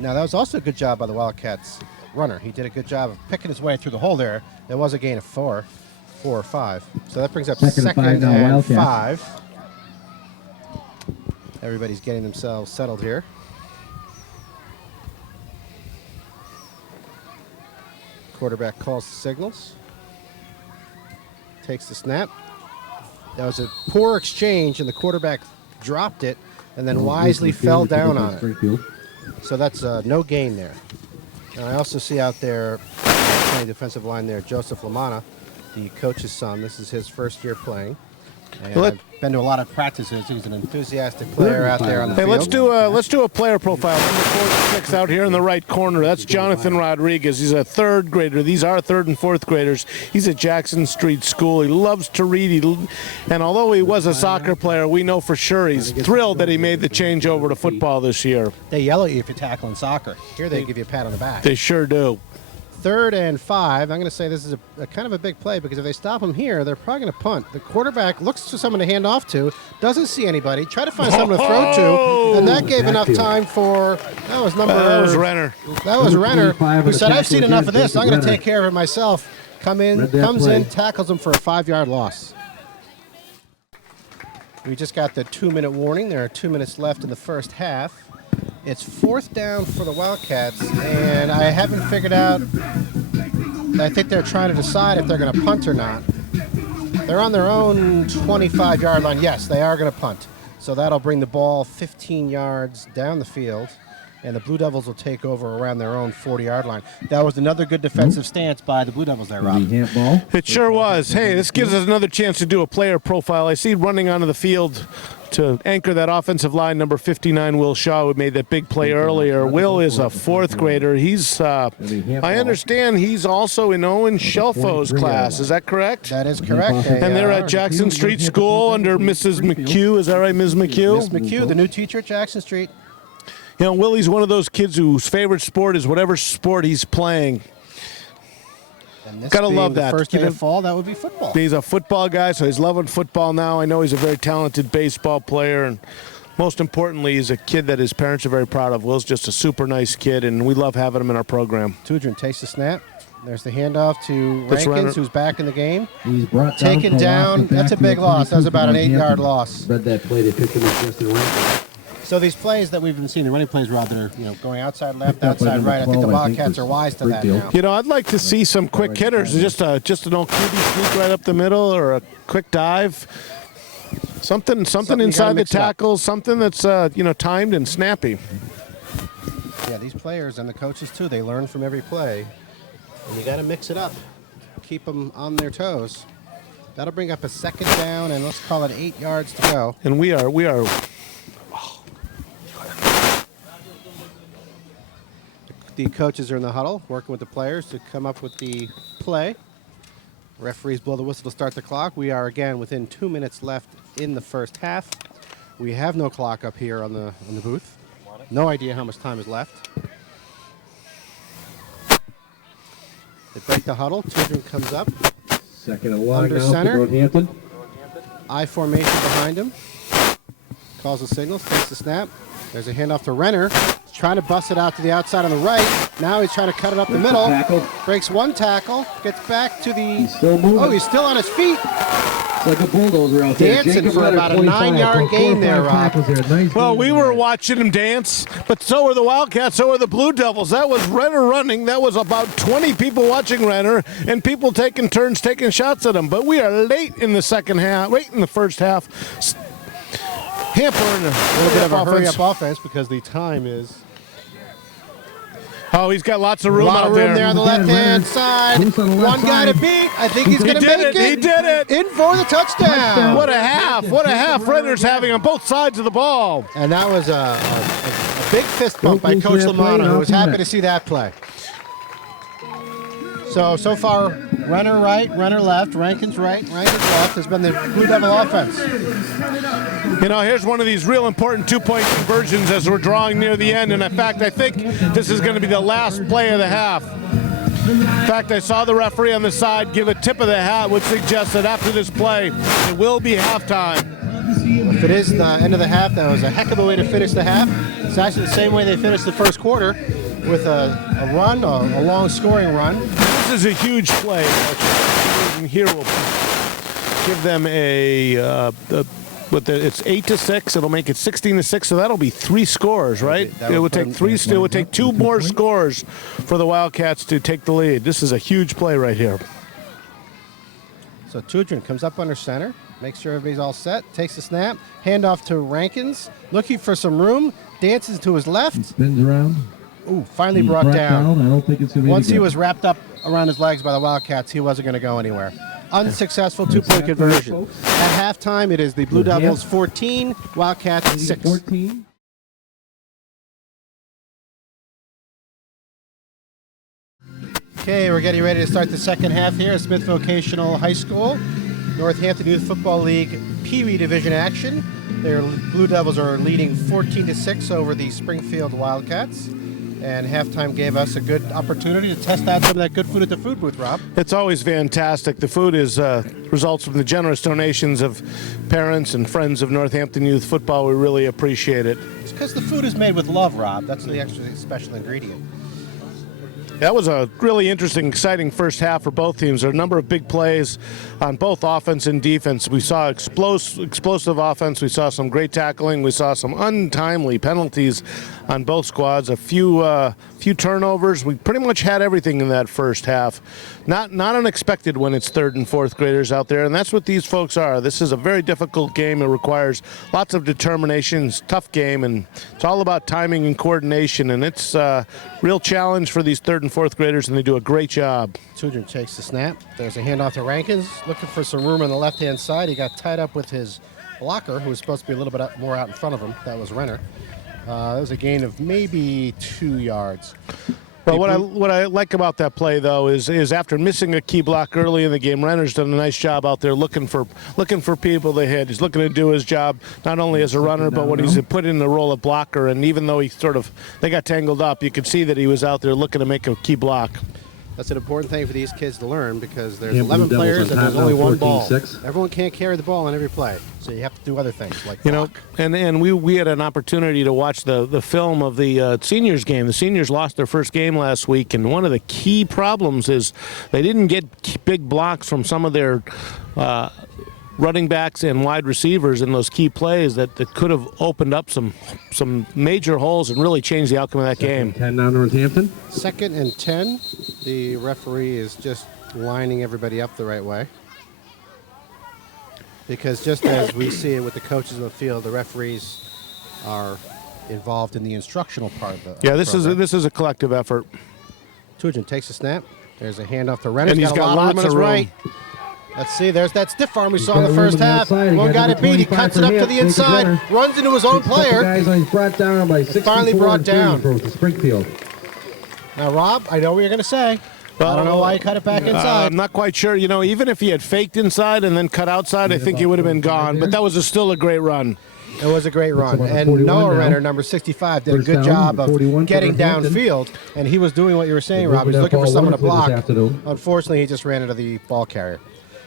Now, that was also a good job by the Wildcats runner. He did a good job of picking his way through the hole there. There was a gain of 4 or 5. So that brings up Second and 5 now, and Wildcats. 5. Everybody's getting themselves settled here. Quarterback calls the signals. Takes the snap. That was a poor exchange, and the quarterback dropped it and then wisely fell down on it. Springfield. So that's no gain there. And I also see out there playing defensive line there, Joseph Lamana, the coach's son. This is his first year playing. And Let- I've been to a lot of practices. He's an enthusiastic player out there on the Hey, field. let's do a player profile. Number 46 out here in the right corner. That's Jonathan Rodriguez. He's a 3rd grader. These are 3rd and 4th graders. He's at Jackson Street School. He loves to read. And although he was a soccer player, we know for sure he's thrilled that he made the change over to football this year. They yell at you if you're tackling soccer. Here they give you a pat on the back. They sure do. 3rd and 5. I'm going to say this is a kind of a big play because if they stop him here, they're probably going to punt. The quarterback looks for someone to hand off to, doesn't see anybody, try to find someone to throw to, and that gave enough time for, that was Renner. That was Renner, who said, I've seen enough of this. Jacob I'm going to Renner. take care of it myself. Comes play. in, tackles him for a 5-yard loss. We just got the 2-minute warning. There are 2 minutes left in the first half. It's 4th down for the Wildcats, and I haven't figured out. I think they're trying to decide if they're going to punt or not. They're on their own 25-yard line. Yes, they are going to punt. So that'll bring the ball 15 yards down the field, and the Blue Devils will take over around their own 40-yard line. That was another good defensive stance by the Blue Devils there, Rob. The handball. It sure was. Hey, this gives us another chance to do a player profile. I see running onto the field to anchor that offensive line, number 59, Will Shaw, who made that big play earlier. Will is a 4th grader. He's, I understand he's also in Owen Shelfo's class. Is that correct? That is correct. And they're at Jackson Street School under Mrs. McHugh. Is that right, Ms. McHugh? Miss McHugh, the new teacher at Jackson Street. You know, Willie's one of those kids whose favorite sport is whatever sport he's playing. And this Gotta being love the that. first day of fall, that would be football. He's a football guy, so he's loving football now. I know he's a very talented baseball player, and most importantly, he's a kid that his parents are very proud of. Will's just a super nice kid, and we love having him in our program. Tudrin takes the snap. There's the handoff to That's Renner. Rankins, who's back in the game. He's brought down Taken for a down. loss. That's a big loss. That was about an 8-yard Northampton. loss. Read that play. They picked him up just in right. So these plays that we've been seeing, the running plays, Rob, that are going outside left, Picked up by outside number right. I think the 12, I think Wildcats was are wise to Big that deal. now. You know, I'd like to see some quick hitters, just an old QB sneak right up the middle or a quick dive. Something you gotta inside the mix it up. tackles, something that's timed and snappy. Yeah, these players and the coaches too, they learn from every play. And you got to mix it up. Keep them on their toes. That'll bring up a 2nd down, and let's call it 8 yards to go. And we are The coaches are in the huddle, working with the players to come up with the play. Referees blow the whistle to start the clock. We are again within 2 minutes left in the first half. We have no clock up here on the booth. No idea how much time is left. They break the huddle. Tudrin comes up. Second and long Under now center. for Northampton. I formation behind him. Calls the signals, takes the snap. There's a handoff to Renner. He's trying to bust it out to the outside on the right. Now he's trying to cut it up the middle. Tackle. Breaks one tackle. Gets back to the... He's still moving. Oh, he's still on his feet. It's like a bulldozer out there. Dancing Jacob for Renner, about a 25, 9-yard broke 4 gain or there, 5 Rob. tackles there. Nice Well, game we there. were watching him dance, but so were the Wildcats, so were the Blue Devils. That was Renner running. That was about 20 people watching Renner and people taking turns, taking shots at him. But we are late in the second half, late in the first half. Hampering A little bit of a hurry-up offense because the time is... Oh, he's got lots of room A lot out of room there on the Again, left-hand Renner. side. Loose on the left One guy to side. beat. I think he's He going to did make it. it. He did it. In for the touchdown. What a half. What a half Renner's having on both sides of the ball. And that was a big fist bump by Don't lose Coach that play, Lamano, who was nothing happy there. to see that play. So far, Renner right, Renner left, Rankins right, Rankins left has been the Blue Devil offense. You know, here's one of these real important two-point conversions as we're drawing near the end. And in fact, I think this is going to be the last play of the half. In fact, I saw the referee on the side give a tip of the hat, which suggests that after this play, it will be halftime. If it is the end of the half, that was a heck of a way to finish the half. It's actually the same way they finished the first quarter with a run, a long scoring run. This is a huge play. And here we'll give them it's 8-6. It'll make it 16-6. So that'll be 3 scores, right? That would It would put take them- 3. It would take 2 more scores for the Wildcats to take the lead. This is a huge play right here. So Tudrin comes up under center, makes sure everybody's all set, takes the snap, handoff to Rankins, looking for some room, dances to his left. Spins around. Ooh, finally He's brought down. I don't think it's going to be Once any he good. was wrapped up around his legs by the Wildcats, he wasn't going to go anywhere. Unsuccessful two-point conversion. At halftime, it is the Blue Devils 14, Wildcats 6. 14. Okay, we're getting ready to start the second half here at Smith Vocational High School. Northampton Youth Football League Pee Wee Division action. Their Blue Devils are leading 14-6 over the Springfield Wildcats. And halftime gave us a good opportunity to test out some of that good food at the food booth, Rob. It's always fantastic. The food is results from the generous donations of parents and friends of Northampton Youth Football. We really appreciate it. It's because the food is made with love, Rob. That's the extra special ingredient. That was a really interesting, exciting first half for both teams. There are a number of big plays on both offense and defense. We saw explosive offense. We saw some great tackling. We saw some untimely penalties on both squads. A few turnovers. We pretty much had everything in that first half. Not unexpected when it's third and fourth graders out there, and that's what these folks are. This is a very difficult game. It requires lots of determination. It's a tough game, and it's all about timing and coordination, and it's a real challenge for these third and fourth graders, and they do a great job. Tudrin takes the snap. There's a handoff to Rankins, looking for some room on the left-hand side. He got tied up with his blocker, who was supposed to be a little bit more out in front of him. That was Renner. That was a gain of maybe 2 yards. Well, what I like about that play though is after missing a key block early in the game, Renner's done a nice job out there looking for people to hit. He's looking to do his job not only as a runner but when he's put in the role of blocker. And even though they got tangled up, you could see that he was out there looking to make a key block. That's an important thing for these kids to learn because there's Yeah, 11 Blue players Devils on and there's top only now, one ball. 14-6. Everyone can't carry the ball on every play, so you have to do other things like block. And we had an opportunity to watch the film of the seniors game. The seniors lost their first game last week, and one of the key problems is they didn't get big blocks from some of their running backs and wide receivers in those key plays that could have opened up some major holes and really changed the outcome of that game. 10 now Northampton. 2nd and 10. The referee is just lining everybody up the right way. Because just as we see it with the coaches in the field, the referees are involved in the instructional part of the Yeah, this program. is a collective effort. Tudrin takes a snap. There's a handoff to Renner. And he's got a lot lots of of room on room. his right. Let's see, there's that stiff arm we saw got in the room first on the half. outside. He One got got it number beat. He 25 cuts for it up him. to the Takes a inside, runner. runs into his own player. Guys, he's brought down by 64 finally brought and 30 down. for to Springfield. Now, Rob, I know what you're going to say. I don't know why he cut it back inside. I'm not quite sure. Even if he had faked inside and then cut outside, I think he would have been gone. But that was still a great run. It was a great run. about the And 41 Noah now. Renner, number 65, did a First good down, job number 41 of for getting Northampton. downfield. And he was doing what you were saying, They're Rob. He's moving looking that for ball someone to wonderfully block. this afternoon. Unfortunately, he just ran into the ball carrier.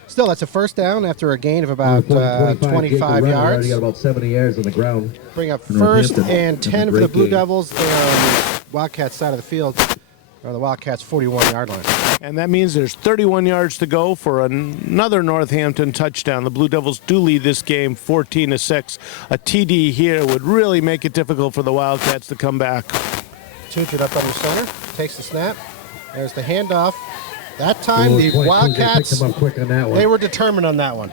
Still, that's a first down after a gain of about 25 Already yards. got about 70 yards on the ground. Bring up for first Northampton. and That's a 10 for the great Blue game. Devils. They're on the Wildcats side of the field, or the Wildcats' 41-yard line. And that means there's 31 yards to go for another Northampton touchdown. The Blue Devils do lead this game 14-6. A TD here would really make it difficult for the Wildcats to come back. Tudrin up under center, takes the snap. There's the handoff. That time, Oh, the 22, Wildcats, They picked him up quick on that one. they were determined on that one.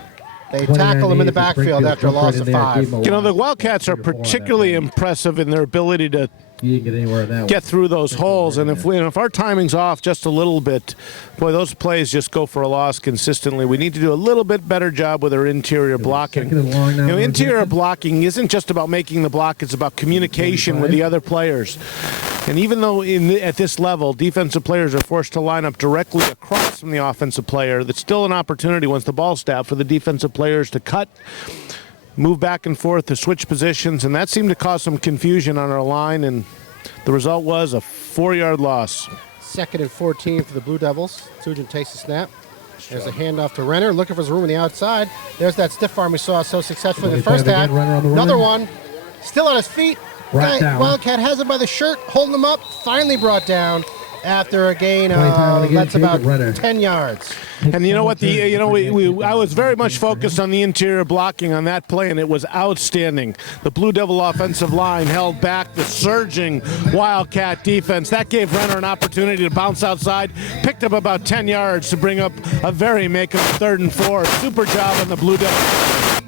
They 29 tackled him in the for backfield Springfield, after a jumped loss right of in there, 5. gave him a The lot. Wildcats are particularly impressive in their ability to You didn't get anywhere in that one. get through those holes. And if our timing's off just a little bit, boy, those plays just go for a loss consistently. We need to do a little bit better job with our interior blocking. Second and long now, Interior Northampton. blocking isn't just about making the block; it's about communication with the other players. And even though at this level, defensive players are forced to line up directly across from the offensive player, that's still an opportunity once the ball's snapped for the defensive players to cut, move back and forth, to switch positions, and that seemed to cause some confusion on our line, and the result was a 4-yard loss. 2nd and 14 for the Blue Devils. Tudrin takes the snap. There's a handoff to Renner, looking for his room on the outside. There's that stiff arm we saw so successfully in the first 25 half. again, Renner on the run. Another one. Still on his feet. Brought down. Wildcat has him by the shirt, holding him up. Finally brought down after a gain 25 of, again, that's about Jacob Renner. 10 yards. And you know what? I was very much focused on the interior blocking on that play, and it was outstanding. The Blue Devil offensive line held back the surging Wildcat defense. That gave Renner an opportunity to bounce outside, picked up about 10 yards to bring up a very make of 3rd and 4. Super job on the Blue Devil.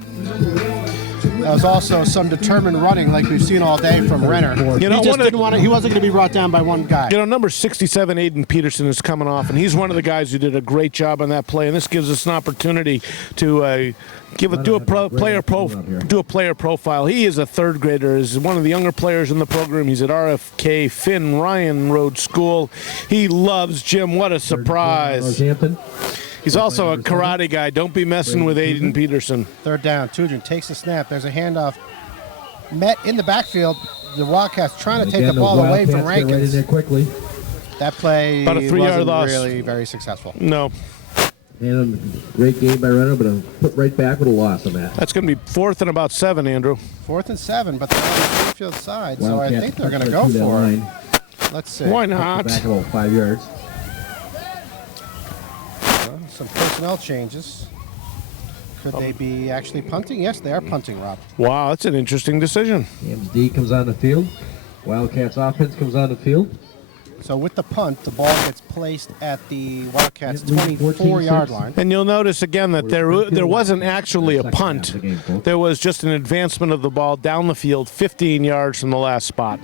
That was also some determined running like we've seen all day from Renner. You know, he just didn't want to, he wasn't going to be brought down by one guy. Number 67, Aiden Peterson, is coming off, and he's one of the guys who did a great job on that play. And this gives us an opportunity to do a player profile. He is a 3rd grader. Is one of the younger players in the program. He's at RFK Finn Ryan Road School. He loves Jim. What a surprise! Northampton. He's also a karate guy. Don't be messing with Aiden Peterson. 3rd down. Tudrin takes the snap. There's a handoff. Met in the backfield. the Wildcats trying to And take again, the ball away from Wildcats get right in Rankins. there quickly. That play About a 3-yard wasn't loss. really very successful. No. And great game by Renner, but put right back with a loss on that. That's going to be 4th and about 7, Andrew. 4th and 7, but they're on the Greenfield side, so I Wildcats think they're going to push go that for it. line. Let's see. Why not? Back about 5 yards. Some personnel changes. Could they be actually punting? Yes, they are punting, Rob. Wow, that's an interesting decision. James D comes on the field. Wildcats offense comes on the field. So with the punt, the ball gets placed at the Wildcats' It leads 24-yard 14-6. line. And you'll notice again that there wasn't actually a punt. There was just an advancement of the ball down the field 15 yards from the last spot.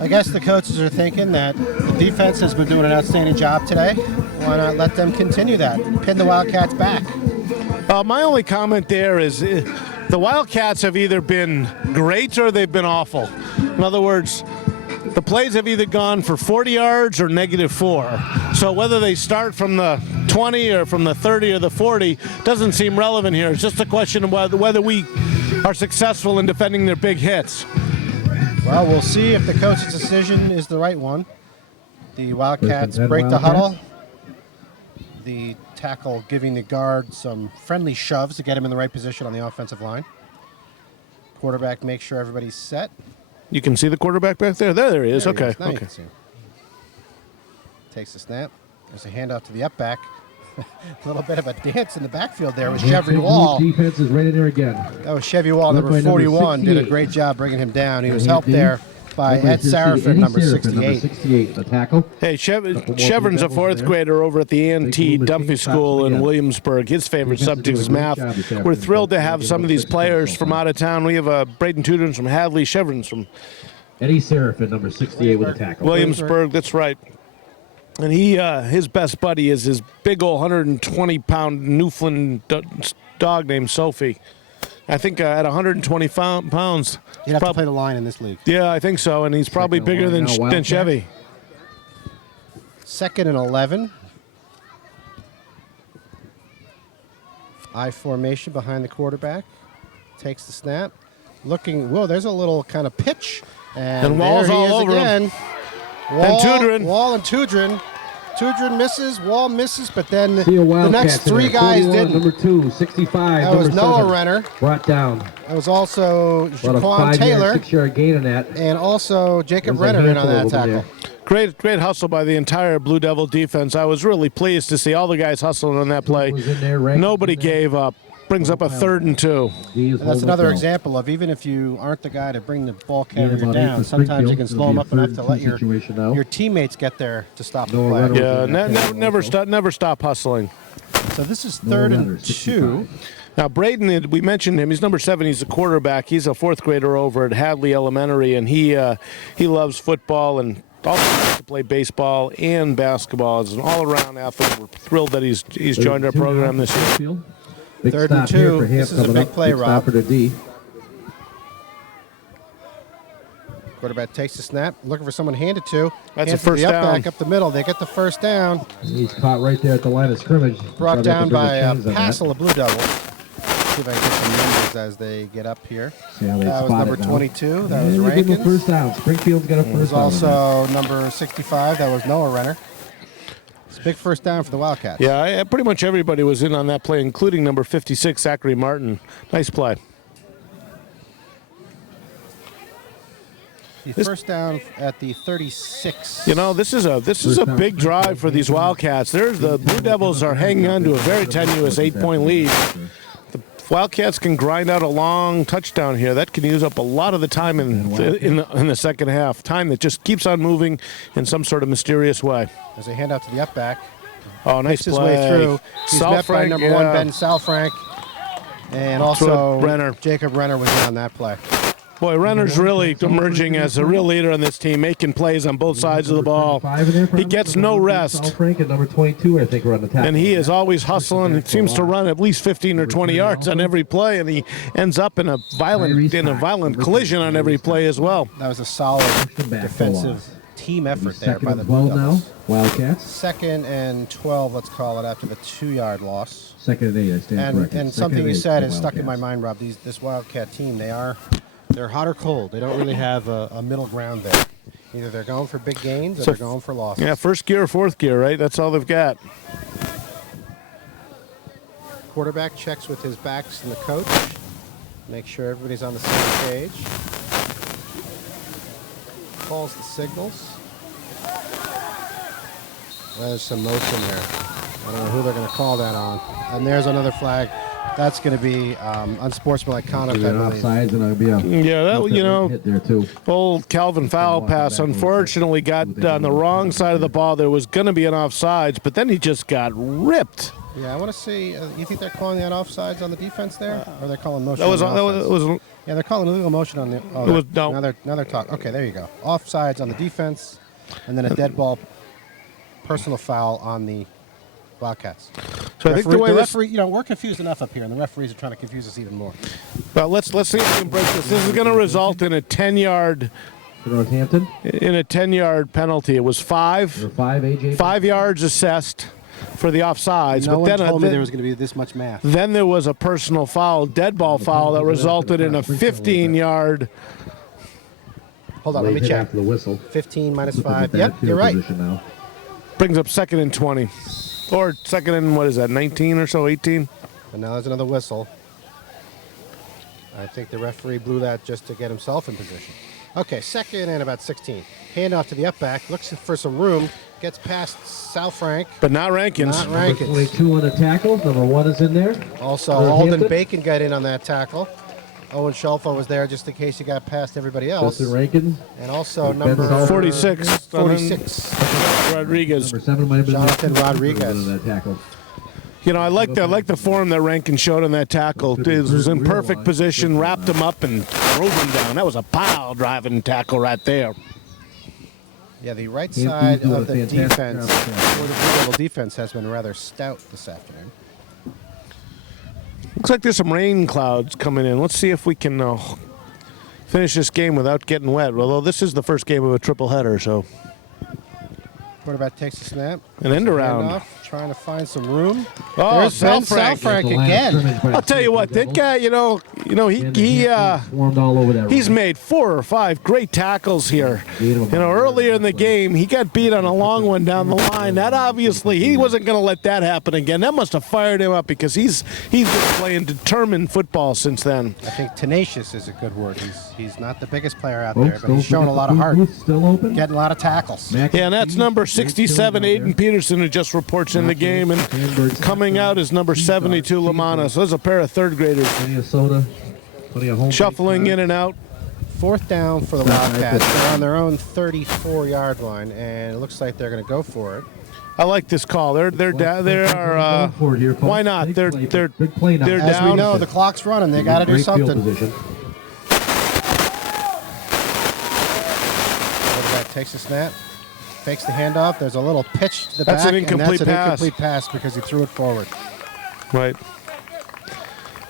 I guess the coaches are thinking that the defense has been doing an outstanding job today. Why not let them continue that? Pin the Wildcats back. My only comment there is the Wildcats have either been great or they've been awful. In other words, the plays have either gone for 40 yards or -4. So whether they start from the 20 or from the 30 or the 40 doesn't seem relevant here. It's just a question of whether we are successful in defending their big hits. Well, we'll see if the coach's decision is the right one. The Wildcats First and 10 break the Wildcats. huddle. The tackle giving the guard some friendly shoves to get him in the right position on the offensive line. Quarterback makes sure everybody's set. You can see the quarterback back there? There he is. There he Okay. is. Now you Okay. can see him. Takes the snap. There's a handoff to the up back. A little bit of a dance in the backfield there with Chevy Wall. Defense is right in there again. That was Chevy Wall, Led number by number 41. Did a 68. great job bringing him down. He was And helped Andy, there by number Ed 68, Sarafin, Eddie number Sarafin, 68. 68, the tackle. Hey, Chevron's a Devils 4th there. grader over at the Big A&T move, Dunphy machine School shots in again. Williamsburg. His favorite Defense is subject is doing a great math. job this We're afternoon. thrilled to have They're some of getting these six players points from so far. out of town. We have Braden Tudors from Hadley, Chevron's from Eddie Serafin, number 68 with a tackle. Williamsburg. That's right. And his best buddy is his big old 120-pound Newfoundland dog named Sophie. I think at 120 pounds. You'd have to play the line in this league. Yeah, I think so. And he's probably Second bigger and than, one now, than Wildcats. Chevy. 2nd and 11. I formation behind the quarterback. Takes the snap. Looking, whoa, there's a little kind of pitch. And Wall's there he all is over him. again. Wall, Tudrin. Wall and Tudrin. Tudrin misses, Wall misses, but then See a the Wildcats next in three there. guys 41, didn't. Number 2, 65. That was number Noah 7, Renner. Brought down. That was also About a Jaquan 5-yard, Taylor 6-yard gain on that. and also Jacob There's a Renner in on that handful over tackle. there. Great hustle by the entire Blue Devil defense. I was really pleased to see all the guys hustling on that play. Was in there, Rankin Nobody was in there. gave up. Brings up a 3rd and 2. D is And that's holding another up well. example of even if you aren't the guy to bring the ball Gain carrier about 8 down, for sometimes you Springfield. can It'll slow be them a up enough 3rd to and let 2 your situation now. teammates get there to stop the Noah play. Renner. Yeah, never stop hustling. So this is Noah 3rd Renner, and 2. 65. Now, Braden, we mentioned him. He's number 7. He's a quarterback. He's a 4th grader over at Hadley Elementary, and he loves football and also likes to play baseball and basketball. He's an all-around athlete. We're thrilled that he's joined our 32 program now this for year. Springfield. Big 3rd and stop here 2. for Hamp This is a coming big up. play, Big stop Rob. for the D. Quarterback takes the snap, looking for someone to hand it to. That's Hands a first to the up down. back up the middle. They get the first down. He's caught right there at the line of scrimmage. Brought Probably down have to bring by the a chains on that. Passel of Blue Devils. See if I can get some numbers as they get up here. See how they That was spot number it now. 22. That was And they give him a Rankins. first down. Springfield's got a It was first down. also number 65. That was Noah Renner. It's a big first down for the Wildcats. Yeah, pretty much everybody was in on that play, including number 56, Zachary Martin. Nice play. The first down at the 36. You know, this is a big drive for these Wildcats. The Blue Devils are hanging on to a very tenuous 8-point lead. The Wildcats can grind out a long touchdown here. That can use up a lot of the time in the second half. Time that just keeps on moving in some sort of mysterious way. There's a handout to the up back. Oh, nice Makes his play. way through. He's met by Salfrank, number 1, yeah. Ben Salfrank. And That's also what Renner. Jacob Renner was in on that play. Boy, Renner's really emerging as a real leader on this team, making plays on both sides of the ball. He gets no rest. Frank at number 22, I think, we're on the top. And he is always hustling. He seems to run at least 15 or 20 yards on every play, and he ends up in a violent collision on every play as well. That was a solid back defensive for team effort there Second by and the 12 Blue now. Devils. Wildcats. 2nd and 12, let's call it, after the 2-yard loss. 2nd and 8, I stand corrected. And Second something you and 8 said for is stuck in my Wildcats. mind, Rob. This Wildcat team, they are They're hot or cold. They don't really have a middle ground there. Either they're going for big gains or they're going for losses. Yeah, first gear or fourth gear, right? That's all they've got. Quarterback checks with his backs and the coach. Make sure everybody's on the same page. Calls the signals. There's some motion there. I don't know who they're going to call that on. And there's another flag. That's going to be unsportsmanlike conduct, I An believe. offsides, and it'll be a Yeah, that hit there too. old Calvin foul pass unfortunately got on the wrong side of the ball. There was going to be an offsides, but then he just got ripped. Yeah, I want to see. You think they're calling that offsides on the defense there, or they're calling motion? That was on the offense? – Yeah, they're calling illegal motion on the. Oh, It was- no. Now they're talking. Okay, there you go. Offsides on the defense, and then a dead ball, personal foul on the Wildcats. So I think the way this, referee, we're confused enough up here, and the referees are trying to confuse us even more. well, let's see if we can break this. This is going to result in a 10-yard For Northampton, penalty. It was number 5, AJ. 5 yards assessed for the offsides, No but one then told me there was going to be this much math. then there was a personal foul, dead ball foul that resulted in a 15-yard. Hold on, let me check. After the whistle. 15 minus Look at 5. the Yep, backfield you're right. position now. Brings up 2nd and 20. Or 2nd and, what is that, 19 or so, 18? And now there's another whistle. I think the referee blew that just to get himself in position. Okay, 2nd and about 16. Handoff to the up back. Looks for some room. Gets past Sal Frank. But not Rankins. Not Number Rankins. 22 on the tackle. Number 1 is in there. Also, Northampton. Alden Bacon got in on that tackle. Owen Shelfo was there just in case he got past everybody else. Justin Rankin. And also Ben number Sullivan. 46. 46. Rodriguez. Number 7 might have been Jonathan Rodriguez. on that tackle. I like the form that Rankin showed on that tackle. He was in perfect position, wrapped him up, and drove him down. That was a pile driving tackle right there. Yeah, the right Anthony's side doing of a the fantastic defense, job of or the Blue Devil defense, has been rather stout this afternoon. Looks like there's some rain clouds coming in. Let's see if we can finish this game without getting wet. Although this is the first game of a triple header, so Quarterback takes the snap. an end around. Handoff, trying to find some room. Oh, There's Ben Salfrank. Salfrank The line of again. scrimmage by the I'll tell you what, that guy, swarmed all over that he's run. made 4 or 5 great tackles here. Earlier in the game, he got beat on a long one down the line. That obviously, he wasn't going to let that happen again. That must have fired him up because he's been playing determined football since then. I think tenacious is a good word. He's not the biggest player out Folks, there, but don't he's showing a forget lot the of heart. booth Still open. Getting a lot of tackles. Mac Yeah, and that's and number cheese, 67, still down Aiden Peterson, who just reports in the game. And Sandberg, coming out is number 72, Lamanna. So there's a pair of third graders Plenty of soda. Plenty of home shuffling in and out. 4th down for the Wildcats. They're on their own 34-yard line, and it looks like they're going to go for it. I like this call. They're why not? They're big play now. they're As we down. know, the clock's running. They got to do Great field something. position. Quarterback takes the snap, fakes the handoff. There's a little pitch to the That's back, an incomplete and that's an pass. incomplete pass because he threw it forward. Right.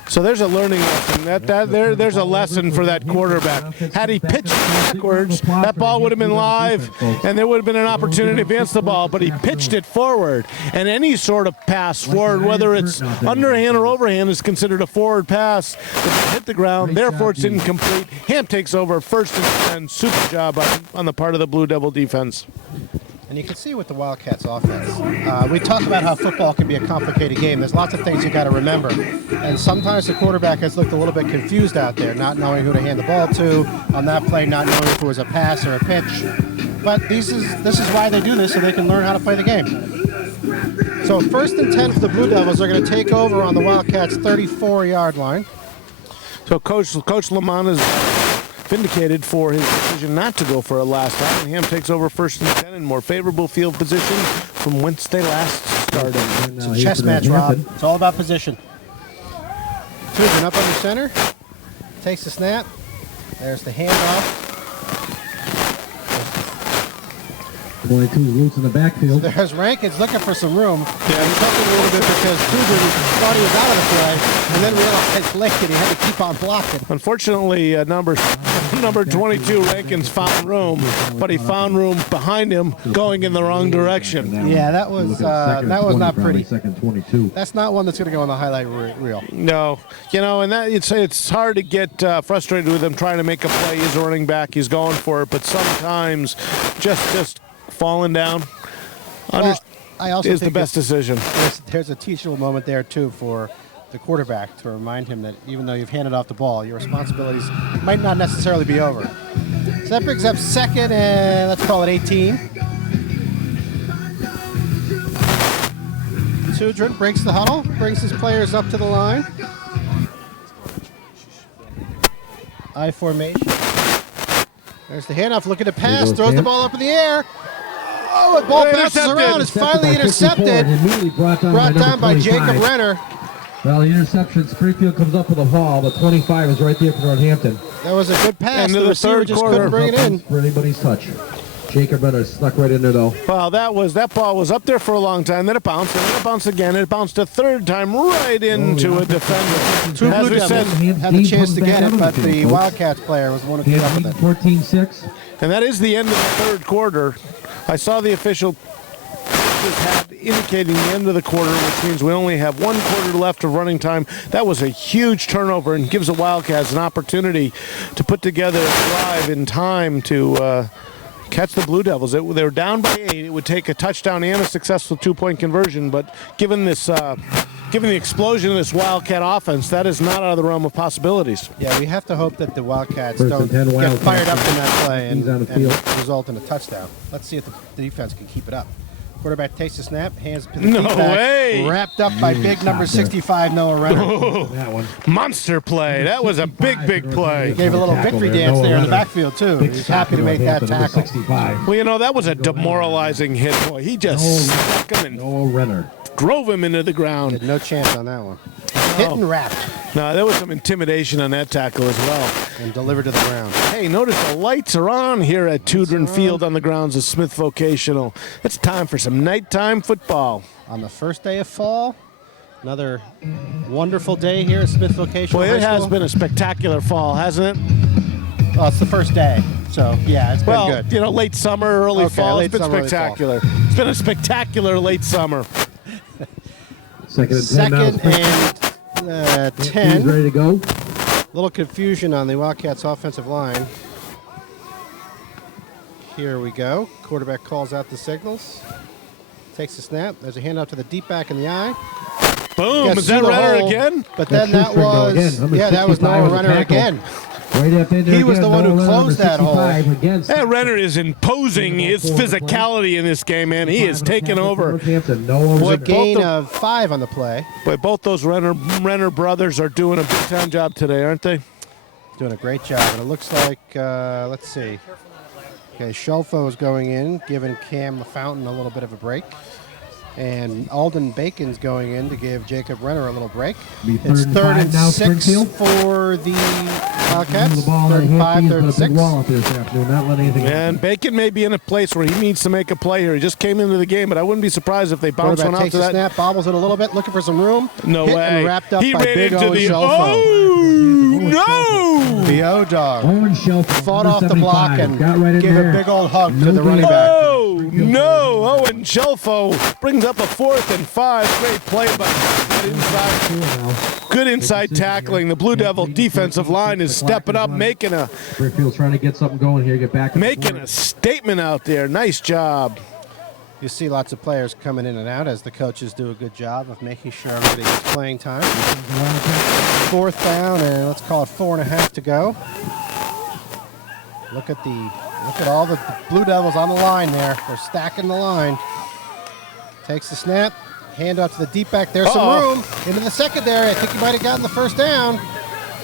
So there's a learning lesson. There's a lesson for that quarterback. Had he pitched backwards, that ball would have been live, and there would have been an opportunity to advance the ball. But he pitched it forward, and any sort of pass forward, whether it's underhand or overhand, is considered a forward pass. If it hit the ground, therefore it's incomplete. Ham takes over 1st and 10. Super job on the part of the Blue Devil defense. And you can see with the Wildcats offense, we talk about how football can be a complicated game. There's lots of things you got to remember. And sometimes the quarterback has looked a little bit confused out there, not knowing who to hand the ball to, on that play not knowing if it was a pass or a pitch. But this is why they do this, so they can learn how to play the game. So 1st and 10 for the Blue Devils. They're going to take over on the Wildcats' 34-yard line. So Coach Lamanna's vindicated for his decision not to go for a last down. And Ham takes over 1st and 10 in more favorable field position from whence they last started. It's a chess match, Rob. It's all about position. Truman up under center. Takes the snap. There's the handoff. 22 loose in the backfield. There's Rankins looking for some room. Yeah, he's looking a little bit because Truman thought he was out of the play and then realized late that he had to keep on blocking. Unfortunately, number number 22 Rankins found room, but he found room behind him going in the wrong direction. Yeah, that was not pretty. Second 22. That's not one that's going to go on the highlight reel. No, and that it's hard to get frustrated with him trying to make a play. He's a running back. He's going for it, but sometimes just falling down Well, I also is the think best decision. there's a teachable moment there too for the quarterback to remind him that even though you've handed off the ball, your responsibilities might not necessarily be over. So that brings up second and let's call it 18. Sudrin breaks the huddle, brings his players up to the line. I formation. There's the handoff, looking to pass, goes throws the Cam. ball up in the air. Oh, the ball bounces Intercepted. around, it's finally intercepted. Immediately brought down Brought by down by number Jacob 25. Renner. Well, the interception, Springfield comes up with a ball, but 25 is right there for Northampton. That was a good pass. End of The the receiver third just quarter. couldn't bring it in. For anybody's touch. Jacob Renner snuck right in there, though. Well, that ball was up there for a long time. Then it bounced, and then it bounced again. It bounced a third time right into a defender. Two As Blue we said, Devils had the chance to get it, but the Wildcats player was the one who came up with it. 14-6. and that is the end of the third quarter. I saw the official had indicating the end of the quarter, which means we only have 1 quarter left of running time. That was a huge turnover and gives the Wildcats an opportunity to put together a drive in time to catch the Blue Devils. They were down by 8. It would take a touchdown and a successful 2-point conversion, but given this, given the explosion of this Wildcat offense, that is not out of the realm of possibilities. Yeah, we have to hope that the Wildcats First don't and 10 get Wildcats. fired up in that play He's on and the field. result in a touchdown. Let's see if the defense can keep it up. Quarterback takes the snap, hands to the No feedback, way. wrapped up by big number 65 Noah Renner. That one. Monster play. That was a big play. Gave a little Tackle victory there, dance Noah there in the Renner. backfield too. Big He's happy to make that Northampton, number tackle. 65. Well, that was a demoralizing hit. Boy, he just stuck him and Noah Renner. drove him into the ground. Had no chance on that one. Hit and wrapped No, there was some intimidation on that tackle as well. and delivered to the ground. Hey, notice the lights are on here at Tudrin Field on the grounds of Smith Vocational. It's time for some nighttime football. On the first day of fall, another wonderful day here at Smith Vocational Boy, High it has School. been a spectacular fall, hasn't it? Well, it's the first day, so yeah, it's been Well, good. late summer, early Okay, fall. late It's been summer, early fall. spectacular. It's been a spectacular late summer. Second and 10 now. Second and He's 10. ready to go. Little confusion on the Wildcats offensive line. Here we go. Quarterback calls out the signals. Takes the snap. There's a handout to the deep back in the eye. Boom. Gets Is that through the Renner hole, again? But then That's that Schuster going was, in. Number yeah, that was 65 Noah with the Renner tackle. again. Right after there He was again, the one who Noah Renner, closed number that hole. 65 against That Renner is imposing his physicality in this game, man. He is taking over. Northampton, Noah There's a Renner. gain Both of 5 on the play. But both those Renner brothers are doing a big-time job today, aren't they? Doing a great job. And it looks like, let's see. Okay, Shelfo is going in, giving Cam Fountain a little bit of a break. And Alden Bacon's going in to give Jacob Renner a little break. Be It's and third 5 and now, 6 Springfield. for the Wildcats. The ball Third in and the 5, He's third got and a big 6. wall out there this afternoon. Not letting anything And Bacon may be in a place where he needs to make a play here. He just came into the game, but I wouldn't be surprised if they bounce Quarterback one out takes to the that. snap, bobbles it a little bit, looking for some room. No Hit way. And wrapped up He by ran Big into O the. Shelfo. Oh, no! The O-Dog. Owen Shelf Fought off the block and got right in gave there. a big old hug to No the good. running back. Oh, no. Owen Shelfo brings up a 4th and 5. Great play, but good inside tackling. The Blue Devil defensive line is stepping up, making a Springfield's trying to get something going here, get back. making a statement out there. Nice job. You see lots of players coming in and out as the coaches do a good job of making sure everybody gets playing time. 4th down, and let's call it 4.5 to go. Look at all the Blue Devils on the line there. They're stacking the line. Takes the snap, hand off to the deep back. There's some room into the secondary. I think he might have gotten the first down.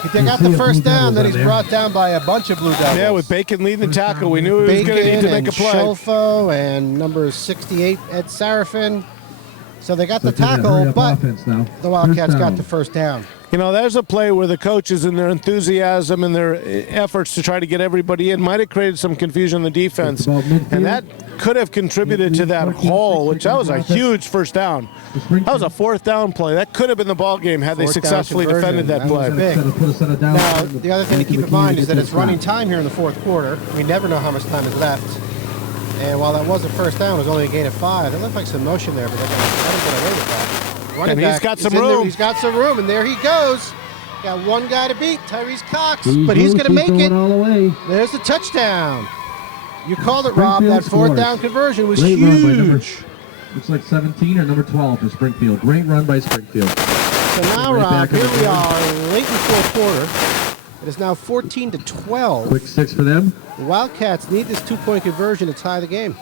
He got the first down, then he's brought down by a bunch of Blue Devils. Yeah, with Bacon leading the tackle, we knew he was Bacon going to need to make and a play. Shelfo and number 68 Ed Sarafin. So they got the Hurry tackle, up but offense now. the Wildcats First got down. the first down. You know, there's a play where the coaches and their enthusiasm and their efforts to try to get everybody in might have created some confusion on the defense. And that could have contributed to that hole, which that was a huge first down. That was a 4th down play. That could have been the ball game had they Fourth down successfully defended that play. big. Now, the other thing to keep in mind is that it's running time here in the 4th quarter. We never know how much time is left. And while that was a first down, it was only a gain of 5. It looked like some motion there, but they're going to let him get away with that. Running And he's back got is some in there. room. He's got some room, and there he goes. Got one guy to beat, Tyrese Cox, but he's going to make it. All the way. There's the touchdown. You called it, Rob. That Springfield 4th down scores. conversion was Great run by number, huge. looks like 17 or number 12 for Springfield. Great run by Springfield. So now, Right Rob, back in here the we game. are, late in the 4th quarter. It is now 14-12. Quick 6 for them. The Wildcats need this 2-point conversion to tie the game.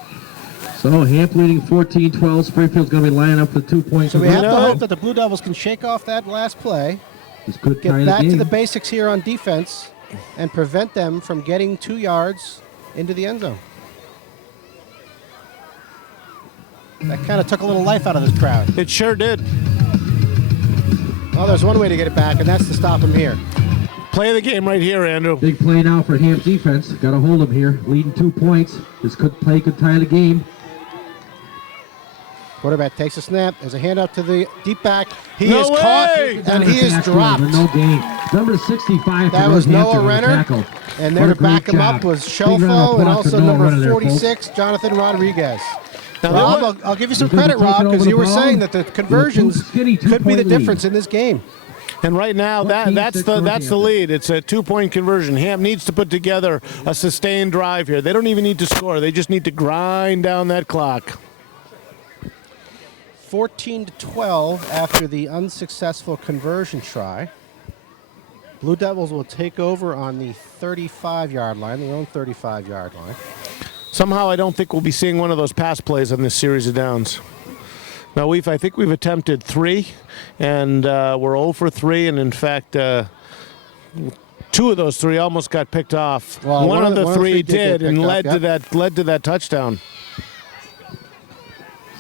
So Hamp leading 14-12. Springfield's going to be lining up for 2 points. So we have to know. hope that the Blue Devils can shake off that last play, This could tie get the back to game. the basics here on defense, and prevent them from getting 2 yards into the end zone. That kind of took a little life out of this crowd. It sure did. Well, there's one way to get it back, and that's to stop him here. Play of the game right here, Andrew. Big play now for Hamp defense. Got to hold him here. Leading 2 points. This play could tie the game. Quarterback takes a snap. There's a handout to the deep back. He No is way! caught, and he is Tackle dropped. for no gain. Number 65. That for was Northampton Noah on the Renner. tackle. And there What to a back great him up job. was Big round of Shelfo and applause also for Noah number Renner there, folks. 46, Jonathan Rodriguez. Now, Rob, I'll give you some Because credit, he's Rob, taking because over you the were ball. saying that the conversions Too skinny, could be the 2-point lead. difference in this game. And right now, that's the Northampton. lead. It's a 2-point conversion. Ham needs to put together a sustained drive here. They don't even need to score. They just need to grind down that clock. 14-12 after the unsuccessful conversion try. Blue Devils will take over on the 35-yard line, their own 35-yard line. Somehow, I don't think we'll be seeing one of those pass plays on this series of downs. Now, I think we've attempted 3, and we're 0 for 3, and in fact, 2 of those 3 almost got picked off. Well, one of the one 3 did get did, and picked up, led to that touchdown.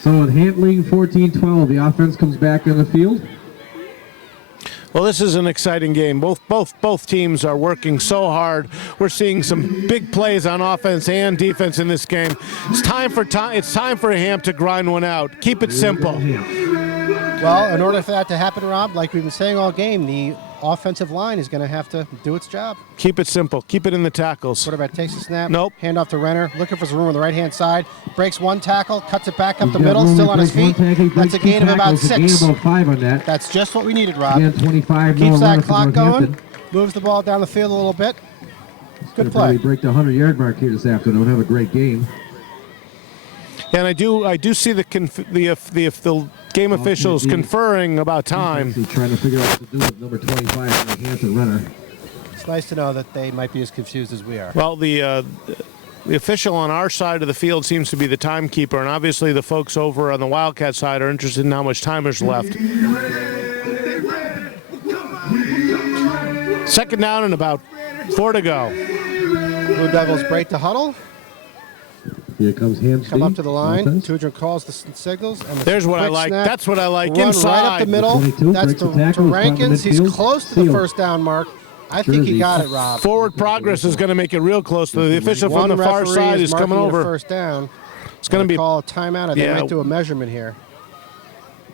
So with Hamp leading 14-12, the offense comes back on the field. Well, this is an exciting game. Both teams are working so hard. We're seeing some big plays on offense and defense in this game. It's time for Hamp to grind one out. Keep it simple. Well, in order for that to happen, Rob, like we've been saying all game, the offensive line is going to have to do its job. Keep it simple. Keep it in the tackles. Quarterback takes a snap. Nope. Hand off to Renner. Looking for some room on the right-hand side. Breaks one tackle. Cuts it back up He's the got middle. room Still to on his break feet. one tackle. He That's breaks a 2 gain of about tackles, a gain 6. of about 5 on that. That's just what we needed, Rob. Again, 25. Keeps Noah that Renner for clock going. Northampton. Moves the ball down the field a little bit. Good Gonna probably play. break the 100-yard mark here this afternoon. Have a great game. And I do see the game officials conferring about time. Actually trying to figure out what to do with number 25, Northampton Renner. It's nice to know that they might be as confused as we are. Well, the official on our side of the field seems to be the timekeeper, and obviously the folks over on the Wildcat side are interested in how much time is left. 2nd down and about 4 to go. Blue Devils break the huddle. Here comes Hamp. Come up to the line. Offense. Tudor calls the signals. And There's what I quick like. snap. That's what I like. Run Inside. right up the middle. 22 That's breaks to the tackle, Rankins. He's midfield. close to the Seal. first down mark. I think he Jersey. got it, Rob. Forward progress is going to make it real close. The official from One the far referee side is coming marking a over. first down. It's going to be. Call a timeout. They Yeah. might do a measurement here.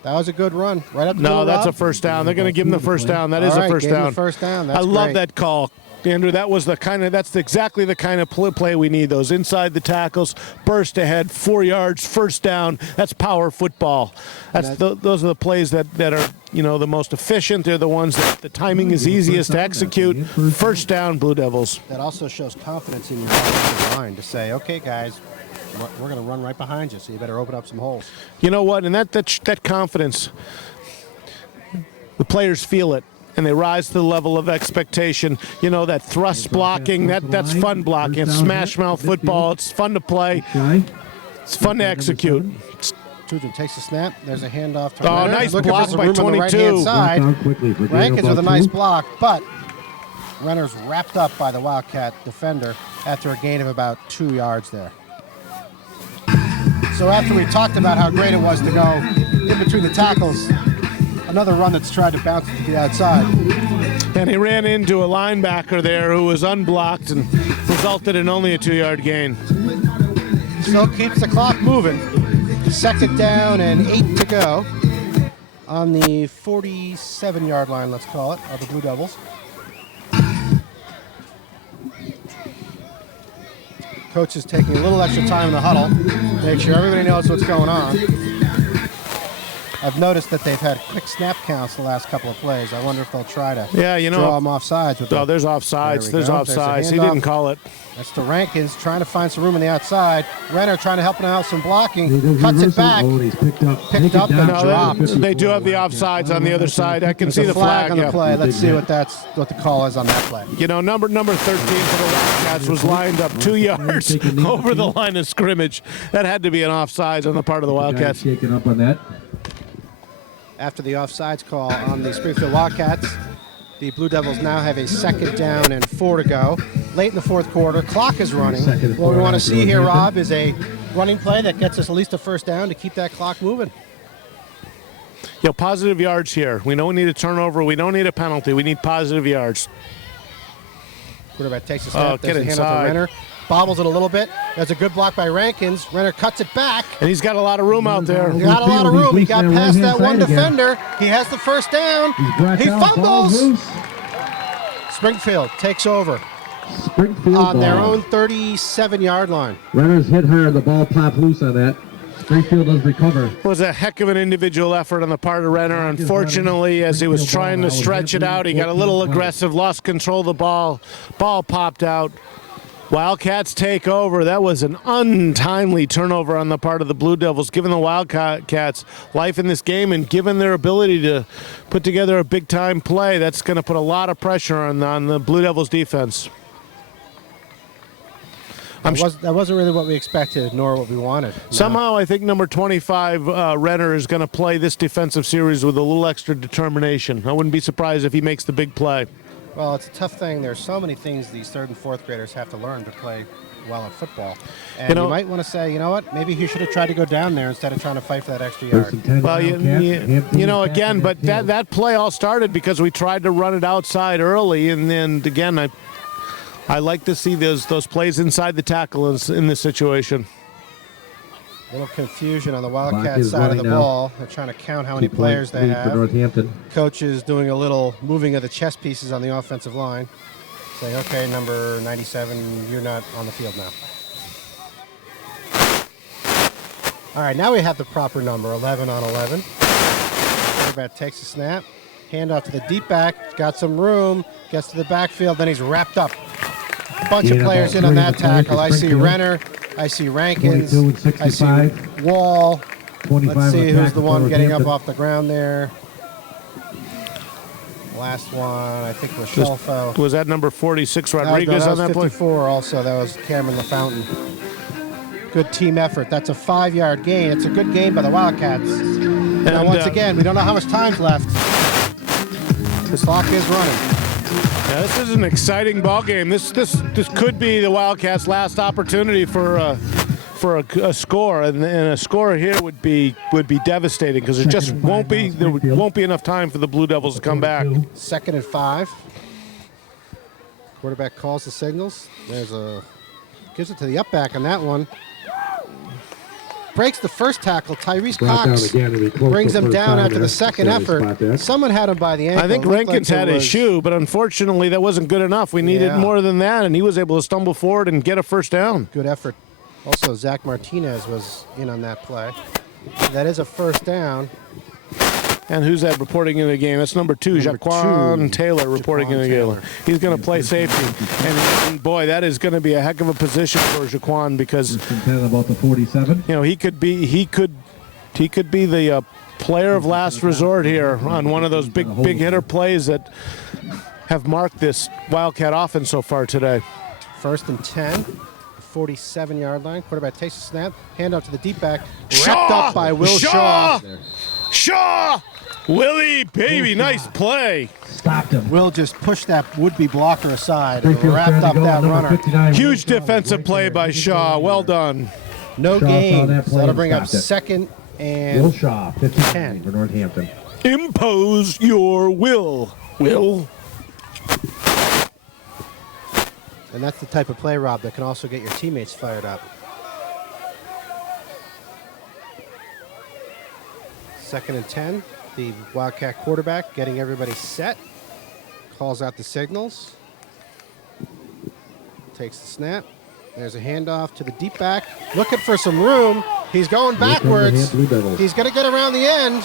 That was a good run. Right up the No, middle, that's a Rob. first down. They're going to give him the first down. That is All a right, first gave him down. the first down. I That's love great. that call. Andrew, that's exactly the kind of play we need. Those inside the tackles, burst ahead, 4 yards, first down. That's power football. Those are the plays that are the most efficient. They're the ones that the timing is easiest to execute. First down, Blue Devils. That also shows confidence in your offensive line to say, okay, guys, we're going to run right behind you, so you better open up some holes. You know what? And that confidence, the players feel it. And they rise to the level of expectation. You know, that thrust blocking, that's fun blocking. It's smash mouth football. It's fun to play. It's fun to execute. Tudor takes a snap. There's a handoff to Oh, Renner. nice Looking for block some by room on the 22. right-hand side. Down quickly for gain Rankins about with a nice 2. block, but Renner's wrapped up by the Wildcat defender after a gain of about 2 yards there. So after we talked about how great it was to go in between the tackles on another run that's tried to bounce to the outside. And he ran into a linebacker there who was unblocked and resulted in only a 2-yard gain. Still keeps the clock moving. 2nd down and 8 to go on the 47-yard line, let's call it, of the Blue Devils. Coach is taking a little extra time in the huddle, make sure everybody knows what's going on. I've noticed that they've had quick snap counts the last couple of plays. I wonder if they'll try to draw them offsides. With Oh, there's offsides. There's offsides. He didn't call it. That's to Rankins, trying to find some room on the outside. Renner trying to help him out some blocking. Cuts it back. Oh, he's picked up and dropped. They do have the offsides on the other side. I can see the flag on the yeah. play. Let's see what the call is on that play. You know, number 13 for the Wildcats was lined up 2 yards over the line of scrimmage. That had to be an offsides on the part of the Wildcats. Shaking up on that. After the offsides call on the Springfield Wildcats, the Blue Devils now have a 2nd down and 4 to go. Late in the 4th quarter, clock is running. What we want to see here, Rob, is a running play that gets us at least a 1st down to keep that clock moving. You know, positive yards here. We don't need a turnover. We don't need a penalty. We need positive yards. Quarterback takes a snap. Get hand inside. off to Renner. Bobbles it a little bit. There's a good block by Rankins. Renner cuts it back. And he's got a lot of room out there. He got a lot of room. He got past that one defender. He has the 1st down. He fumbles. Springfield takes over on their own 37-yard line. Renner's hit her. The ball popped loose on that. Springfield does recover. It was a heck of an individual effort on the part of Renner. Unfortunately, as he was trying to stretch it out, he got a little aggressive, lost control of the ball. Ball popped out. Wildcats take over. That was an untimely turnover on the part of the Blue Devils, giving the Wildcats life in this game and given their ability to put together a big-time play. That's going to put a lot of pressure on the Blue Devils defense. That wasn't really what we expected, nor what we wanted. Somehow, I think number 25, Renner, is going to play this defensive series with a little extra determination. I wouldn't be surprised if he makes the big play. Well, it's a tough thing. There's so many things these 3rd and 4th graders have to learn to play well at football. And you might want to say, you know what, maybe he should have tried to go down there instead of trying to fight for that extra yard. Well, you know, again, but that play all started because we tried to run it outside early, and then, again, I like to see those plays inside the tackle in this situation. A little confusion on the Wildcat side of the ball. They're trying to count how many players they have. Northampton. Coach is doing a little moving of the chess pieces on the offensive line. Saying, okay, number 97, you're not on the field now. All right, now we have the proper number, 11 on 11. Quarterback takes a snap. Handoff to the deep back. Got some room. Gets to the backfield. Then he's wrapped up. A bunch of players in on that tackle. I see Renner. I see Rankins. I see Wall. Let's see who's the one getting up off the ground there. Last one, I think, was Shelfo. Was that number 46, Rodriguez, on that play? 54 also. That was Cameron LaFountain. Good team effort. That's a 5-yard gain. It's a good game by the Wildcats. Now, once again, we don't know how much time's left. This clock is running. Yeah, this is an exciting ball game. This could be the Wildcats' last opportunity for a score, and a score here would be devastating because there won't be enough time for the Blue Devils to come back. 2nd and 5. Quarterback calls the signals. Gives it to the up back on that one. Breaks the first tackle. Tyrese Cox brings him down after the 2nd effort. Someone had him by the ankle. I think Rankins had his shoe, but unfortunately that wasn't good enough. We needed more than that, and he was able to stumble forward and get a 1st down. Good effort. Also, Zach Martinez was in on that play. That is a 1st down. And who's that reporting in the game? That's number 2, Jaquan Taylor reporting in the game. He's going to play safety. And boy, that is going to be a heck of a position for Jaquan because about the 47. You know, he could be the player of last resort here on one of those big hitter plays that have marked this Wildcat offense so far today. 1st and 10. 47-yard line. Quarterback takes a snap. Handoff to the deep back. Wrapped up by Will Shaw. Shaw! Willie, baby, nice play. Stopped him. Will just pushed that would-be blocker aside and wrapped up that runner. Huge defensive play by Shaw. Well done. No gain. So that'll bring up 2nd and Will Shaw, 10 for Northampton. Impose your will. Will. And that's the type of play, Rob, that can also get your teammates fired up. Second and 10. The Wildcat quarterback getting everybody set. Calls out the signals. Takes the snap. There's a handoff to the deep back. Looking for some room. He's going backwards. He's going to get around the end.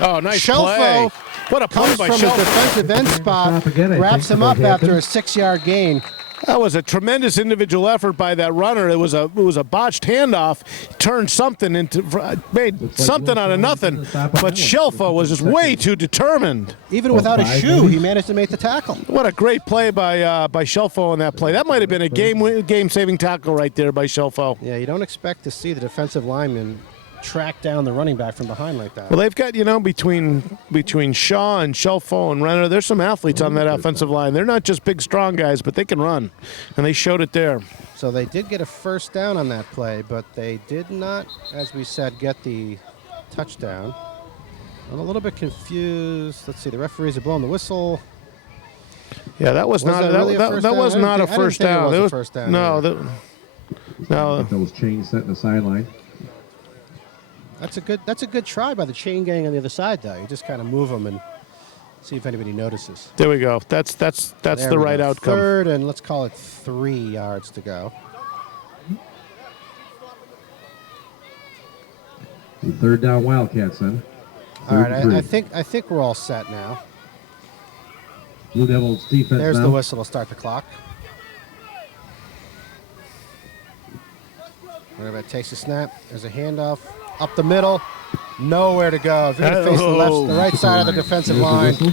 Oh, nice Shelfo play. What a play comes by from his Shelfo. defensive end spot, wraps him up after a 6-yard gain. That was a tremendous individual effort by that runner. It was a botched handoff. Turned something into, made something out of nothing. But Shelfo was just way too determined. Even without a shoe, he managed to make the tackle. What a great play by Shelfo on that play. That might have been a game-saving tackle right there by Shelfo. Yeah, you don't expect to see the defensive lineman track down the running back from behind like that. Well, they've got, between Shaw and Shelfo and Renner, there's some athletes on that offensive line. They're not just big, strong guys, but they can run, and they showed it there. So they did get a first down on that play, but they did not, as we said, get the touchdown. I'm a little bit confused. Let's see, the referees are blowing the whistle. Yeah, that was not really a first that down? was not a I didn't first think it down. was a It was- first down, No, yeah. no. Those chains set in the sideline. That's a good try by the chain gang on the other side, though. You just kind of move them and see if anybody notices. There we go. That's There the we right go. outcome. Third, and let's call it 3 yards to go. Third down Wildcats then. All right, Third and I three. think we're all set now. Blue Devils defense There's now. the whistle to start the clock. Everybody takes a snap. There's a handoff up the middle. Nowhere to go. If you're going to face the right side of the defensive line. There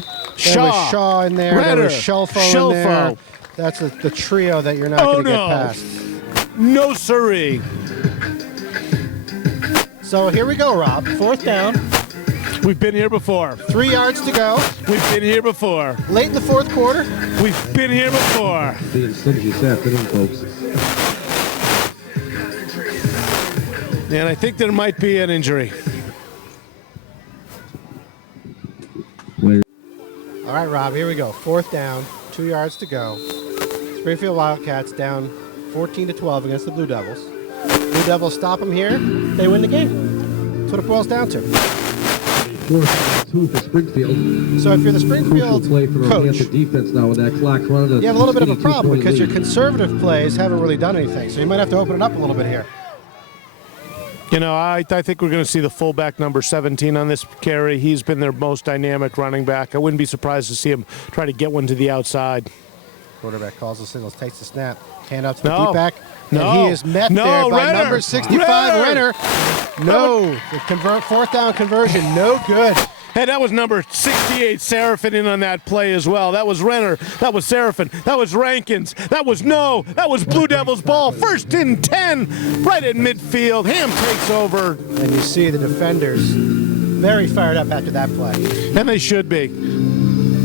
was Shaw in there. There was Shelfo in there. That's the trio that you're not going to get past. No, siree. So here we go, Rob. Fourth down. We've been here before. 3 yards to go. We've been here before. Late in the fourth quarter. We've been here before. Being stingy this afternoon, folks. And I think there might be an injury. All right, Rob, here we go. Fourth down, 2 yards to go. Springfield Wildcats down 14-12 against the Blue Devils. Blue Devils stop them here. They win the game. That's what it boils down to. Fourth and 2 for Springfield. So if you're the Crucial Springfield play for the coach, Panther defense now with that clock running. you have a little bit of a problem because your conservative plays haven't really done anything. So you might have to open it up a little bit here. I think we're going to see the fullback number 17 on this carry. He's been their most dynamic running back. I wouldn't be surprised to see him try to get one to the outside. Quarterback calls the signals, takes the snap, hand out to the No. deep back, and No. he is met No, there by Renner. number 65, Renner. No, the fourth down conversion, no good. Hey, that was number 68, Seraphin, in on that play as well. That was Renner. That was Seraphin. That was Rankins. That was Blue Devils ball. First and 10, right in midfield. Ham takes over, And you see the defenders very fired up after that play. and they should be.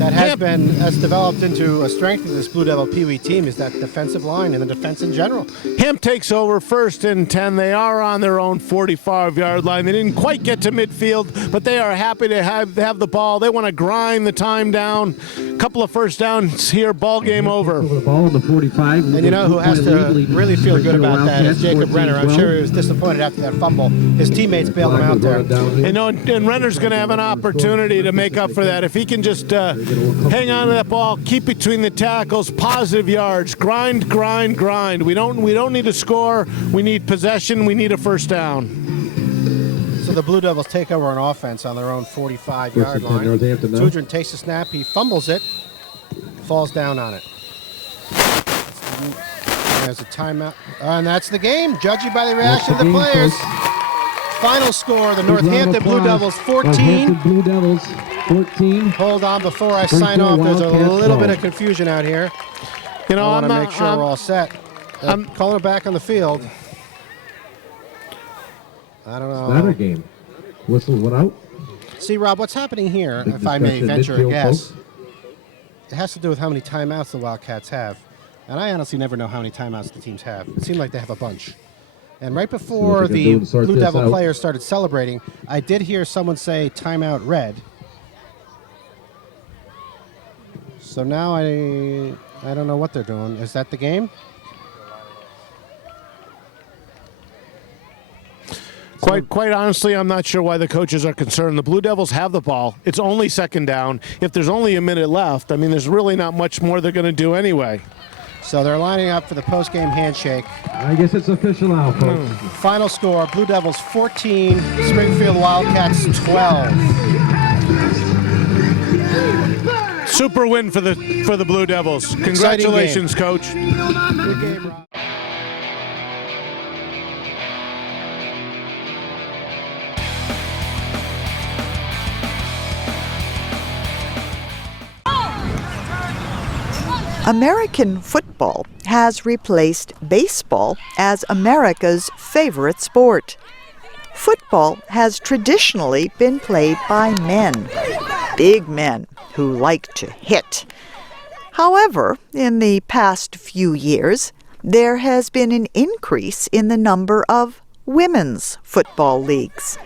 That has Ham- has developed into a strength of this Blue Devil Pee Wee team is that defensive line and the defense in general. Ham takes over, first and 10. They are on their own 45-yard line. They didn't quite get to midfield, but they are happy to have the ball. They want to grind the time down. Couple of first downs here, ball game over. The ball in the 45. And you know who has to really feel good about that is Jacob Renner. I'm sure he was disappointed after that fumble. His teammates bailed him out there. And Renner's going to have an opportunity to make up for that. If he can just hang on to that ball, keep between the tackles, positive yards, grind. We don't need a score. We need possession. We need a first down. So the Blue Devils take over on offense on their own 45-yard First and 10, line. Northampton now. Tudrin takes a snap. He fumbles it, falls down on it. There's a timeout. And that's the game, judging by the reaction of the players. Final score, the Northampton Blue Devils 14. Northampton Blue Devils 14. Hold on before I sign off. There's a little bit of confusion out here. I want to make sure we're all set. I'm calling it back on the field. I don't know. Another game. Whistles went out. See, Rob, what's happening here, Big if I may discussion, venture a midfield, guess, folks. it has to do with how many timeouts the Wildcats have. And I honestly never know how many timeouts the teams have. It seemed like they have a bunch. And right before what they can the do to sort Blue this Devil out. players started celebrating, I did hear someone say timeout red. So now I don't know what they're doing. Is that the game? Quite honestly, I'm not sure why the coaches are concerned. The Blue Devils have the ball. It's only second down. If there's only a minute left, I mean, there's really not much more they're going to do anyway. So they're lining up for the post-game handshake. I guess it's official now, folks. Final score, Blue Devils 14, Springfield Wildcats 12. Super win for the Blue Devils. Congratulations, Coach. Good game, Rob. American football has replaced baseball as America's favorite sport. Football has traditionally been played by men, big men who like to hit. However, in the past few years, there has been an increase in the number of women's football leagues.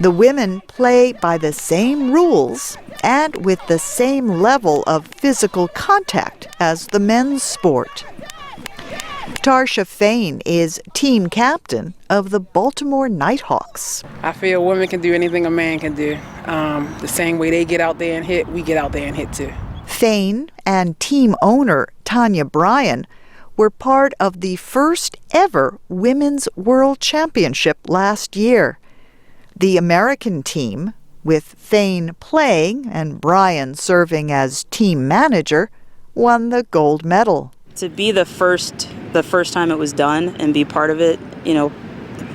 The women play by the same rules and with the same level of physical contact as the men's sport. Tarsha Fain is team captain of the Baltimore Nighthawks. I feel women can do anything a man can do. The same way they get out there and hit, we get out there and hit too. Fain and team owner Tanya Bryan were part of the first ever Women's World Championship last year. The American team, with Fain playing and Bryan serving as team manager, won the gold medal. To be the first time it was done and be part of it, you know,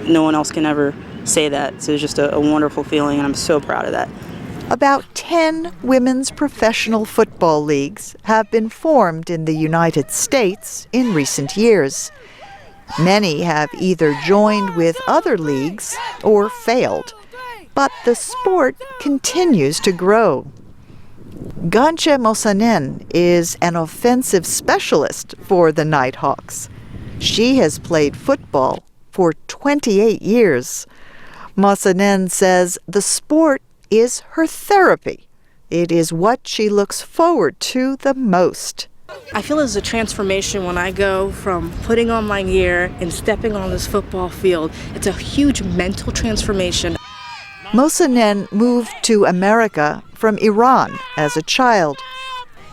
no one else can ever say that. So it's just a wonderful feeling, and I'm so proud of that. About 10 women's professional football leagues have been formed in the United States in recent years. Many have either joined with other leagues or failed, but the sport continues to grow. Ganche Mosanen is an offensive specialist for the Nighthawks. She has played football for 28 years. Mosanen says the sport is her therapy. It is what she looks forward to the most. I feel there's a transformation when I go from putting on my gear and stepping on this football field. It's a huge mental transformation. Mosanen moved to America from Iran as a child.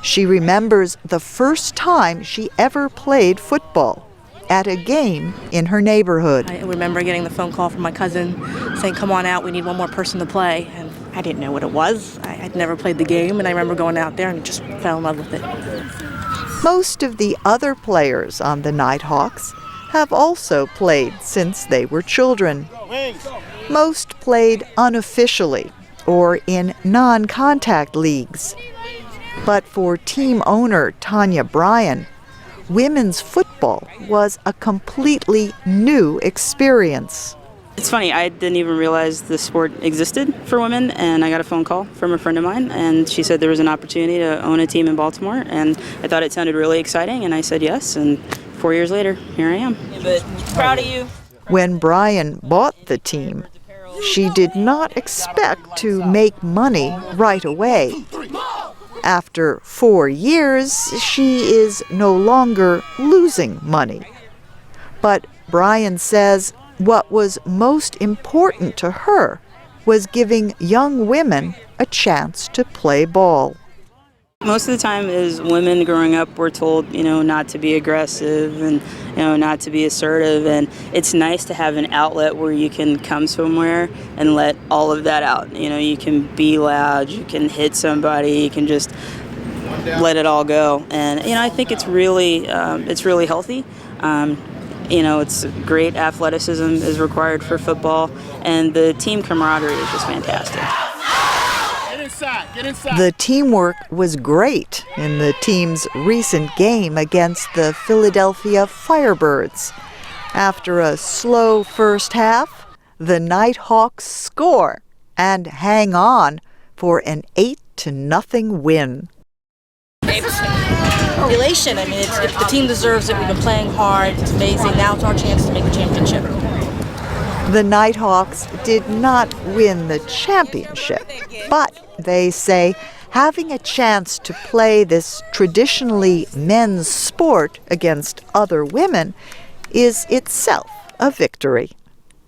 She remembers the first time she ever played football at a game in her neighborhood. I remember getting the phone call from my cousin saying, "Come on out, we need one more person to play." And I didn't know what it was. I'd never played the game, and I remember going out there and just fell in love with it. Most of the other players on the Nighthawks have also played since they were children. Most played unofficially or in non-contact leagues. But for team owner Tanya Bryan, women's football was a completely new experience. It's funny, I didn't even realize the sport existed for women, and I got a phone call from a friend of mine, and she said there was an opportunity to own a team in Baltimore, and I thought it sounded really exciting, and I said yes, and 4 years later, here I am. But proud of you. When Bryan bought the team, she did not expect to make money right away. After 4 years, she is no longer losing money. But Bryan says what was most important to her was giving young women a chance to play ball. Most of the time as women growing up, we're told, not to be aggressive and, not to be assertive. And it's nice to have an outlet where you can come somewhere and let all of that out. You can be loud, you can hit somebody, you can just let it all go. And, I think it's really healthy. It's great athleticism is required for football, and the team camaraderie is just fantastic. Get inside. The teamwork was great in the team's recent game against the Philadelphia Firebirds. After a slow first half, the Nighthawks score and hang on for an 8-0 win. Elation. If the team deserves it. We've been playing hard. It's amazing. Now it's our chance to make the championship. The Nighthawks did not win the championship, but they say having a chance to play this traditionally men's sport against other women is itself a victory.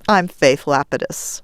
I'm Faith Lapidus.